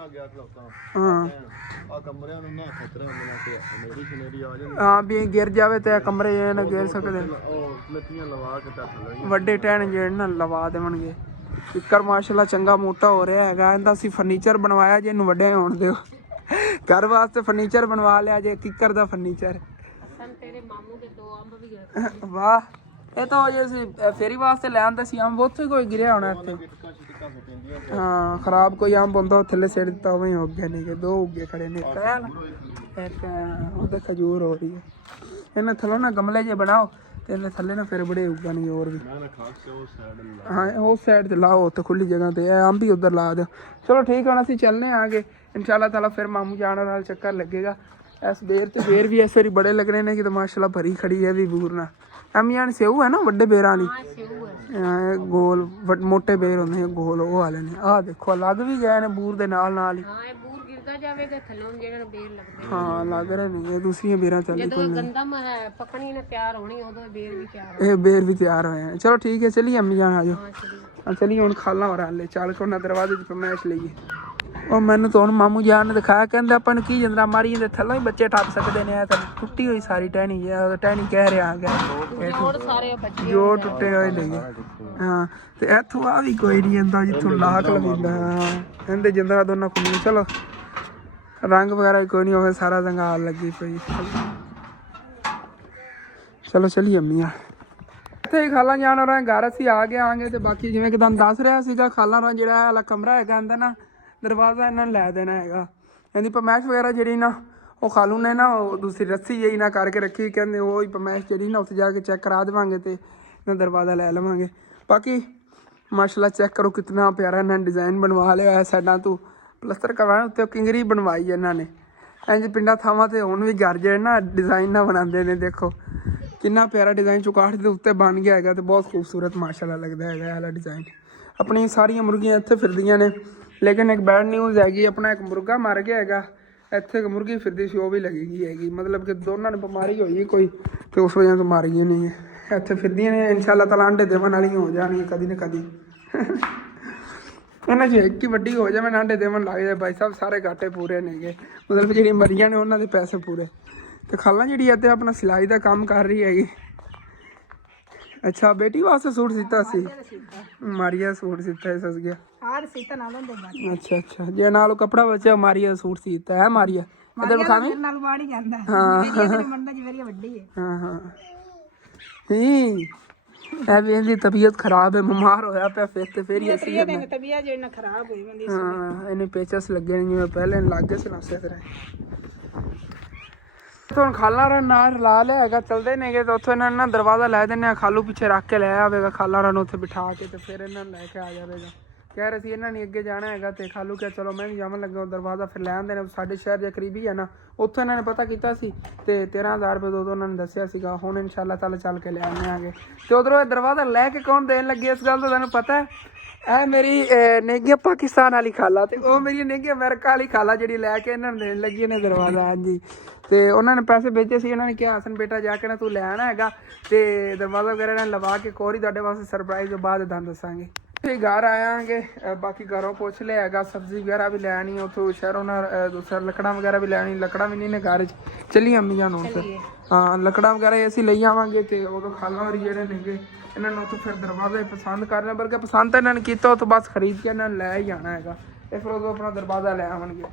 ਹਾਂ ਵੀ ਗਿਰ ਜਾਵੇ ਤੇ ਕਮਰੇ ਨਾ ਗਿਰ ਸਕਦੇ, ਵੱਡੇ ਟਹਿਣ ਜਿਹੜੇ ਨਾ ਲਵਾ ਦੇਵਣਗੇ। ਕਿੱਕਰ ਮਾਸ਼ਾਅੱਲਾ ਚੰਗਾ ਮੋਟਾ ਹੋ ਰਿਹਾ ਹੈਗਾ। ਇਹਦਾ ਅਸੀਂ ਫਰਨੀਚਰ ਬਣਵਾਇਆ ਜੇ, ਇਹਨੂੰ ਵੱਡੇ ਹੋਣ ਦਿਓ। ਘਰ ਵਾਸਤੇ ਫਰਨੀਚਰ ਬਣਵਾ ਲਿਆ ਜੇ, ਕਿੱਕਰ ਦਾ ਫਰਨੀਚਰ। ਵਾਹ ਇਹ ਤਾਂ ਜੇ ਅਸੀਂ ਫੇਰੀ ਵਾਸਤੇ ਲੈ ਆਂਦੇ ਸੀ ਅੰਬ, ਉੱਥੇ ਕੋਈ ਗਿਰਿਆ ਹੋਣਾ ਇੱਥੇ। ਹਾਂ ਖਰਾਬ ਕੋਈ ਅੰਬ ਹੁੰਦਾ ਥੱਲੇ ਸਿੱਟ ਦਿੱਤਾ, ਉਵੇਂ ਹੋ ਗਿਆ ਨਹੀਂ ਕਿ ਦੋ ਉੱਗੇ ਖੜੇ ਨੇ। ਇੱਕ ਉਹਦੇ ਖਜੂਰ ਹੋ ਰਹੀ ਹੈ। ਇਹਨਾਂ ਥੱਲੋਂ ਨਾ ਗਮਲੇ ਜੇ ਬਣਾਓ ਤੇ ਇਹਦੇ ਥੱਲੇ ਨਾ ਫਿਰ ਬੜੇ ਉੱਗਣਗੇ ਹੋਰ ਵੀ। ਹਾਂ ਉਸ ਸਾਈਡ ਤੇ ਲਾਓ, ਉੱਥੇ ਖੁੱਲੀ ਜਗ੍ਹਾ ਤੇ ਇਹ ਅੰਬ ਹੀ ਉੱਧਰ ਲਾ ਦਿਓ। ਚਲੋ ਠੀਕ ਹੈ ਹੁਣ ਅਸੀਂ ਚੱਲਨੇ ਆਗੇ ਇਨਸ਼ਾਅੱਲਾ ਤਾਲਾ। ਫਿਰ ਮਾਮੂ ਜਾਣ ਨਾਲ ਚੱਕਰ ਲੱਗੇਗਾ। ਇਸ ਬੇਰ ਤੇ ਬੇਰ ਵੀ ਇਸ ਵਾਰੀ ਬੜੇ ਲੱਗ ਰਹੇ ਨੇ ਕਿ ਮਾਸ਼ਾਅੱਲਾ ਭਰੀ ਖੜੀ ਹੈ ਵੀ ਬੂਰ ਨਾਲ। ਐਮੀਆਂ ਸੇਊ ਹੈ ਨਾ ਵੱਡੇ ਬੇਰਾਂ ਵਾਲੀ, ਗੋਲ ਮੋਟੇ ਬੇਰ ਹੁੰਦੇ ਗੋਲ, ਉਹ ਵਾਲੇ ਨੇ। ਆਹ ਦੇਖੋ ਲੱਗ ਵੀ ਗਏ ਨੇ ਬੂਰ ਦੇ ਨਾਲ ਨਾਲ ਹੀ। ਹਾਂ ਲੱਗ ਰਹੇ ਨੇ, ਇਹ ਦੂਸਰੀਆਂ ਬੇਰਾਂ ਚੱਲ ਇਹ ਬੇਰ ਵੀ ਤਿਆਰ ਹੋਏ हैं। चलो ठीक है चलिए अम्मी जान आ जाओ। चलिए ਹੁਣ ਖਾਲਾਂ ਹੋਰ ਹਾਲੇ ਚੱਲ ਕੇ ਉਹਨਾਂ ਦਰਵਾਜ਼ੇ 'ਚ ਫਰਮਾਇਸ਼ ਲਈਏ। ਉਹ ਮੈਨੂੰ ਤਾਂ ਹੁਣ ਮਾਮੂ ਜਾਨ ਨੇ ਦਿਖਾਇਆ, ਕਹਿੰਦਾ ਆਪਾਂ ਨੂੰ ਕੀ ਜੰਦਰਾ ਮਾਰੀ ਜਾਂਦੇ ਥੱਲੋਂ ਹੀ ਬੱਚੇ ਟੱਪ ਸਕਦੇ ਨੇ। ਤਾਂ ਟੁੱਟੀ ਹੋਈ ਸਾਰੀ ਟਹਿਣੀ ਹੈ, ਟਹਿਣੀ ਕਹਿ ਰਿਹਾ ਆ ਗਿਆ ਜੋ ਟੁੱਟੇ ਹੋਏ ਨੇ। ਹਾਂ ਤੇ ਇੱਥੋਂ ਆ ਵੀ ਕੋਈ ਨਹੀਂ ਜਾਂਦਾ ਜਿੱਥੋਂ ਲਾਕ ਲਵੀਂਦਾ। ਹਾਂ ਕਹਿੰਦੇ ਜੰਦਰਾ ਦੋਨਾਂ ਖੁੱਲੀਆਂ। ਚਲੋ रंग वगैरह कोई नहीं हो, सारा रंगाल लगी पई। चलो चलिए अम्मी ਇੱਥੇ ਹੀ ਖਾਲਾ ਜਾਣ ਹੋ ਰਿਹਾ ਘਰ ਅਸੀਂ ਆ ਗਏ ਆਂਗੇ ਤੇ ਬਾਕੀ ਜਿਵੇਂ ਕਿ ਤੁਹਾਨੂੰ ਦੱਸ ਰਿਹਾ ਸੀਗਾ ਖਾਲਾ ਰਾਂ ਜਿਹੜਾ ਵਾਲਾ ਕਮਰਾ ਹੈਗਾ ਅੰਦਰ ਨਾ ਦਰਵਾਜ਼ਾ ਇਹਨਾਂ ਨੇ ਲੈ ਦੇਣਾ ਹੈਗਾ। ਇਹਦੀ ਪਮੈਸ਼ ਵਗੈਰਾ ਜਿਹੜੀ ਨਾ ਉਹ ਖਾਲੂ ਨੇ ਨਾ ਉਹ ਦੂਸਰੀ ਰੱਸੀ ਜਿਹੀ ਨਾ ਕਰਕੇ ਰੱਖੀ ਕਹਿੰਦੇ ਉਹ ਹੀ ਪਮੈਸ਼ ਜਿਹੜੀ ਨਾ ਉੱਥੇ ਜਾ ਕੇ ਚੈੱਕ ਕਰਾ ਦੇਵਾਂਗੇ ਤੇ ਨਾ ਦਰਵਾਜ਼ਾ ਲੈ ਲਵਾਂਗੇ। ਬਾਕੀ ਮਾਸ਼ਾਅੱਲਾ ਚੈੱਕ ਕਰੋ ਕਿਤਨਾ ਪਿਆਰਾ ਇਹਨਾਂ ਨੇ ਡਿਜ਼ਾਈਨ ਬਣਵਾ ਲਿਆ ਹੈ। ਸਾਈਡਾਂ ਤੋਂ ਪਲਸਤਰ ਕਰਵਾਇਆ ਉੱਤੇ ਕਿੰਗਰੀ ਬਣਵਾਈ ਇਹਨਾਂ ਨੇ। ਇੰਝ ਪਿੰਡਾਂ ਥਾਵਾਂ ਤੇ ਹੁਣ ਵੀ ਘਰ ਜਿਹੜੇ ਨਾ ਡਿਜ਼ਾਈਨ ਨਾ ਬਣਾਉਂਦੇ ਨੇ। ਦੇਖੋ ਕਿੰਨਾ ਪਿਆਰਾ ਡਿਜ਼ਾਈਨ ਚੁਕਾਠ ਦੇ ਉੱਤੇ ਬਣ ਗਿਆ ਹੈਗਾ ਤੇ ਬਹੁਤ ਖੂਬਸੂਰਤ ਮਾਸ਼ਾਅੱਲਾ ਲੱਗਦਾ ਹੈਗਾ ਇਹ ਵਾਲਾ ਡਿਜ਼ਾਈਨ। ਆਪਣੀ ਸਾਰੀਆਂ ਮੁਰਗੀਆਂ ਇੱਥੇ ਫਿਰਦੀਆਂ ਨੇ ਲੇਕਿਨ ਇੱਕ ਬੈਡ ਨਿਊਜ਼ ਹੈਗੀ ਆਪਣਾ ਇੱਕ ਮੁਰਗਾ ਮਰ ਗਿਆ ਹੈਗਾ। ਇੱਥੇ ਇੱਕ ਮੁਰਗੀ ਫਿਰਦੀ ਸੀ ਉਹ ਵੀ ਲੱਗੇਗੀ ਹੈਗੀ ਮਤਲਬ ਕਿ ਦੋਨਾਂ ਨੂੰ ਬਿਮਾਰੀ ਹੋਈ ਕੋਈ ਤੇ ਉਸ ਵਜ੍ਹਾ ਤੋਂ ਮਰ ਗਈ ਨਹੀਂ ਹੈ। ਇੱਥੇ ਫਿਰਦੀਆਂ ਨੇ ਇਨਸ਼ਾਅੱਲਾ ਤਾਲਾ ਅੰਡੇ ਦੇਵਣ ਵਾਲੀਆਂ ਹੋ ਜਾਣਗੀਆਂ ਕਦੀ ਨਾ ਕਦੀ। ਉਹਨਾਂ 'ਚ ਇੱਕ ਹੀ ਵੱਡੀ ਹੋ ਜਾਵੇ ਆਂਡੇ ਦੇਵਣ ਲੱਗ ਜਾਏ ਭਾਈ ਸਾਹਿਬ ਸਾਰੇ ਘਾਟੇ ਪੂਰੇ ਨੇਗੇ ਮਤਲਬ ਜਿਹੜੀਆਂ ਮਰੀਆਂ ਨੇ ਉਹਨਾਂ ਦੇ ਪੈਸੇ ਪੂਰੇ। ਤੇ ਖਾਲਾ ਜਿਹੜੀ ਇੱਥੇ ਆਪਣਾ ਸਿਲਾਈ ਦਾ ਕੰਮ ਕਰ ਰਹੀ ਹੈਗੀ। ਅੱਛਾ ਬੇਟੀ ਵਾਸਤੇ ਸੂਟ ਸੀਤਾ ਸੀ ਮਾਰੀਆ ਸੂਟ ਸੀਤਾ ਸਸ ਗਿਆ ਅੱਛਾ ਅੱਛਾ ਜੇ ਨਾਲ ਕੱਪੜਾ ਬਚਿਆ ਮਾਰੀਆ ਸੂਟ ਸੀਤਾ ਹੈ ਮਾਰੀਆ ਇੱਧਰ ਵਿਖਾਵੇਂ ਹਾਂ ਹਾਂ ਹਾਂ ਹੀ ਇਹ ਵੀ ਇਹਦੀ ਤਬੀਅਤ ਖਰਾਬ ਹੈ ਬਿਮਾਰ ਹੋਇਆ ਪਿਆ ਫਿਰ ਹੀ ਅਸੀਂ ਹਾਂ ਇਹਨੇ ਪੇਚਸ ਲੱਗੇ ਨੇ ਜਿਵੇਂ ਪਹਿਲੇ ਲੱਗ ਗਏ ਸੀ ਨਾ ਉਸੇ ਤਰ੍ਹਾਂ। ਹੁਣ ਖਾਲਾ ਰਾਂ ਨਾਲ ਲਾ ਲਿਆ ਹੈਗਾ ਚਲਦੇ ਨੇਗੇ ਤੇ ਉੱਥੋਂ ਇਹਨਾਂ ਨੇ ਨਾ ਦਰਵਾਜ਼ਾ ਲੈ ਦਿੰਦੇ ਆ ਖਾਲੂ ਪਿੱਛੇ ਰੱਖ ਕੇ ਲੈ ਆਵੇਗਾ ਖਾਲਾ ਰਾਂ ਨੂੰ ਉੱਥੇ ਬਿਠਾ ਕੇ ਤੇ ਫਿਰ ਇਹਨਾਂ ਨੂੰ ਲੈ ਕੇ ਆ ਜਾਵੇਗਾ। ਕਹਿ ਰਹੇ ਸੀ ਇਹਨਾਂ ਨੇ ਅੱਗੇ ਜਾਣਾ ਹੈਗਾ ਤੇ ਖਾਲੂ ਕਿਹਾ ਚਲੋ ਮੈਂ ਵੀ ਜਾਵਣ ਲੱਗਾ ਦਰਵਾਜ਼ਾ ਫਿਰ ਲੈ ਆਉਂਦੇ ਨੇ ਸਾਡੇ ਸ਼ਹਿਰ ਦੇ ਕਰੀਬੀ ਹੈ ਨਾ ਉੱਥੋਂ ਇਹਨਾਂ ਨੇ ਪਤਾ ਕੀਤਾ ਸੀ ਤੇ 13,000 ਰੁਪਏ ਉਦੋਂ ਉਹਨਾਂ ਨੇ ਦੱਸਿਆ ਸੀਗਾ। ਹੁਣ ਇਨਸ਼ਾਅੱਲਾ ਤਾਲਾ ਚੱਲ ਕੇ ਲੈ ਆਉਂਦੇ ਆਂਗੇ ਤੇ ਉਧਰੋਂ ਇਹ ਦਰਵਾਜ਼ਾ ਲੈ ਕੇ ਕੌਣ ਦੇਣ ਲੱਗੇ ਇਸ ਗੱਲ ਦਾ ਤੁਹਾਨੂੰ ਪਤਾ ਹੈ। ਇਹ ਮੇਰੀ ਨੇਗੀਆ ਪਾਕਿਸਤਾਨ ਵਾਲੀ ਖਾਲਾ ਤੇ ਉਹ ਮੇਰੀ ਨੇਗੀ ਅਮਰੀਕਾ ਵਾਲੀ ਖਾਲਾ ਜਿਹੜੀ ਲੈ ਕੇ ਇਹਨਾਂ ਨੂੰ ਦੇਣ ਲੱਗੀ ਨੇ ਦਰਵਾਜ਼ਾ। ਹਾਂਜੀ ਤੇ ਉਹਨਾਂ ਨੇ ਪੈਸੇ ਭੇਜੇ ਸੀ ਇਹਨਾਂ ਨੇ ਕਿਹਾ ਹਸਨ ਬੇਟਾ ਜਾ ਕੇ ਨਾ ਤੂੰ ਲੈ ਆਉਣਾ ਹੈਗਾ ਤੇ ਦਰਵਾਜ਼ਾ ਵਗੈਰਾ ਨਾਲ ਲਵਾ ਕੇ ਕੋਰੀ ਤੁਹਾਡੇ ਵਾਸਤੇ ਸਰਪ੍ਰਾਈਜ਼ ਤੋਂ ਬਾਅਦ ਤੁਹਾਨੂੰ ਦੱਸਾਂਗੇ। ਫਿਰ ਘਰ ਆਵਾਂਗੇ ਬਾਕੀ ਘਰੋਂ ਪੁੱਛ ਲਿਆ ਹੈਗਾ ਸਬਜ਼ੀ ਵਗੈਰਾ ਵੀ ਲੈਣੀ ਉੱਥੋਂ ਸ਼ਹਿਰੋਂ ਨਾਲ ਦੂਸਰਾ ਲੱਕੜਾਂ ਵਗੈਰਾ ਵੀ ਲੈਣੀ ਲੱਕੜਾਂ ਵੀ ਨਹੀਂ ਨੇ ਘਰ 'ਚ ਚੱਲੀ ਅੰਮੀਆਂ ਨੂੰ ਫਿਰ ਹਾਂ ਲੱਕੜਾਂ ਵਗੈਰਾ ਅਸੀਂ ਲਈ ਆਵਾਂਗੇ ਤੇ ਉਦੋਂ ਖਾਲਾ ਹੋਰੀ ਜਿਹੜੇ ਨੇਗੇ ਇਹਨਾਂ ਨੂੰ ਉੱਥੋਂ ਫਿਰ ਦਰਵਾਜ਼ਾ ਪਸੰਦ ਕਰਨਾ ਬਲਕਿ ਪਸੰਦ ਤਾਂ ਇਹਨਾਂ ਨੇ ਕੀਤਾ ਉੱਥੋਂ ਬਸ ਖਰੀਦ ਕੇ ਇਹਨਾਂ ਨੇ ਲੈ ਹੀ ਜਾਣਾ ਹੈਗਾ ਤੇ ਫਿਰ ਉਦੋਂ ਆਪਣਾ ਦਰਵਾਜ਼ਾ ਲੈ ਆਉਣਗੇ।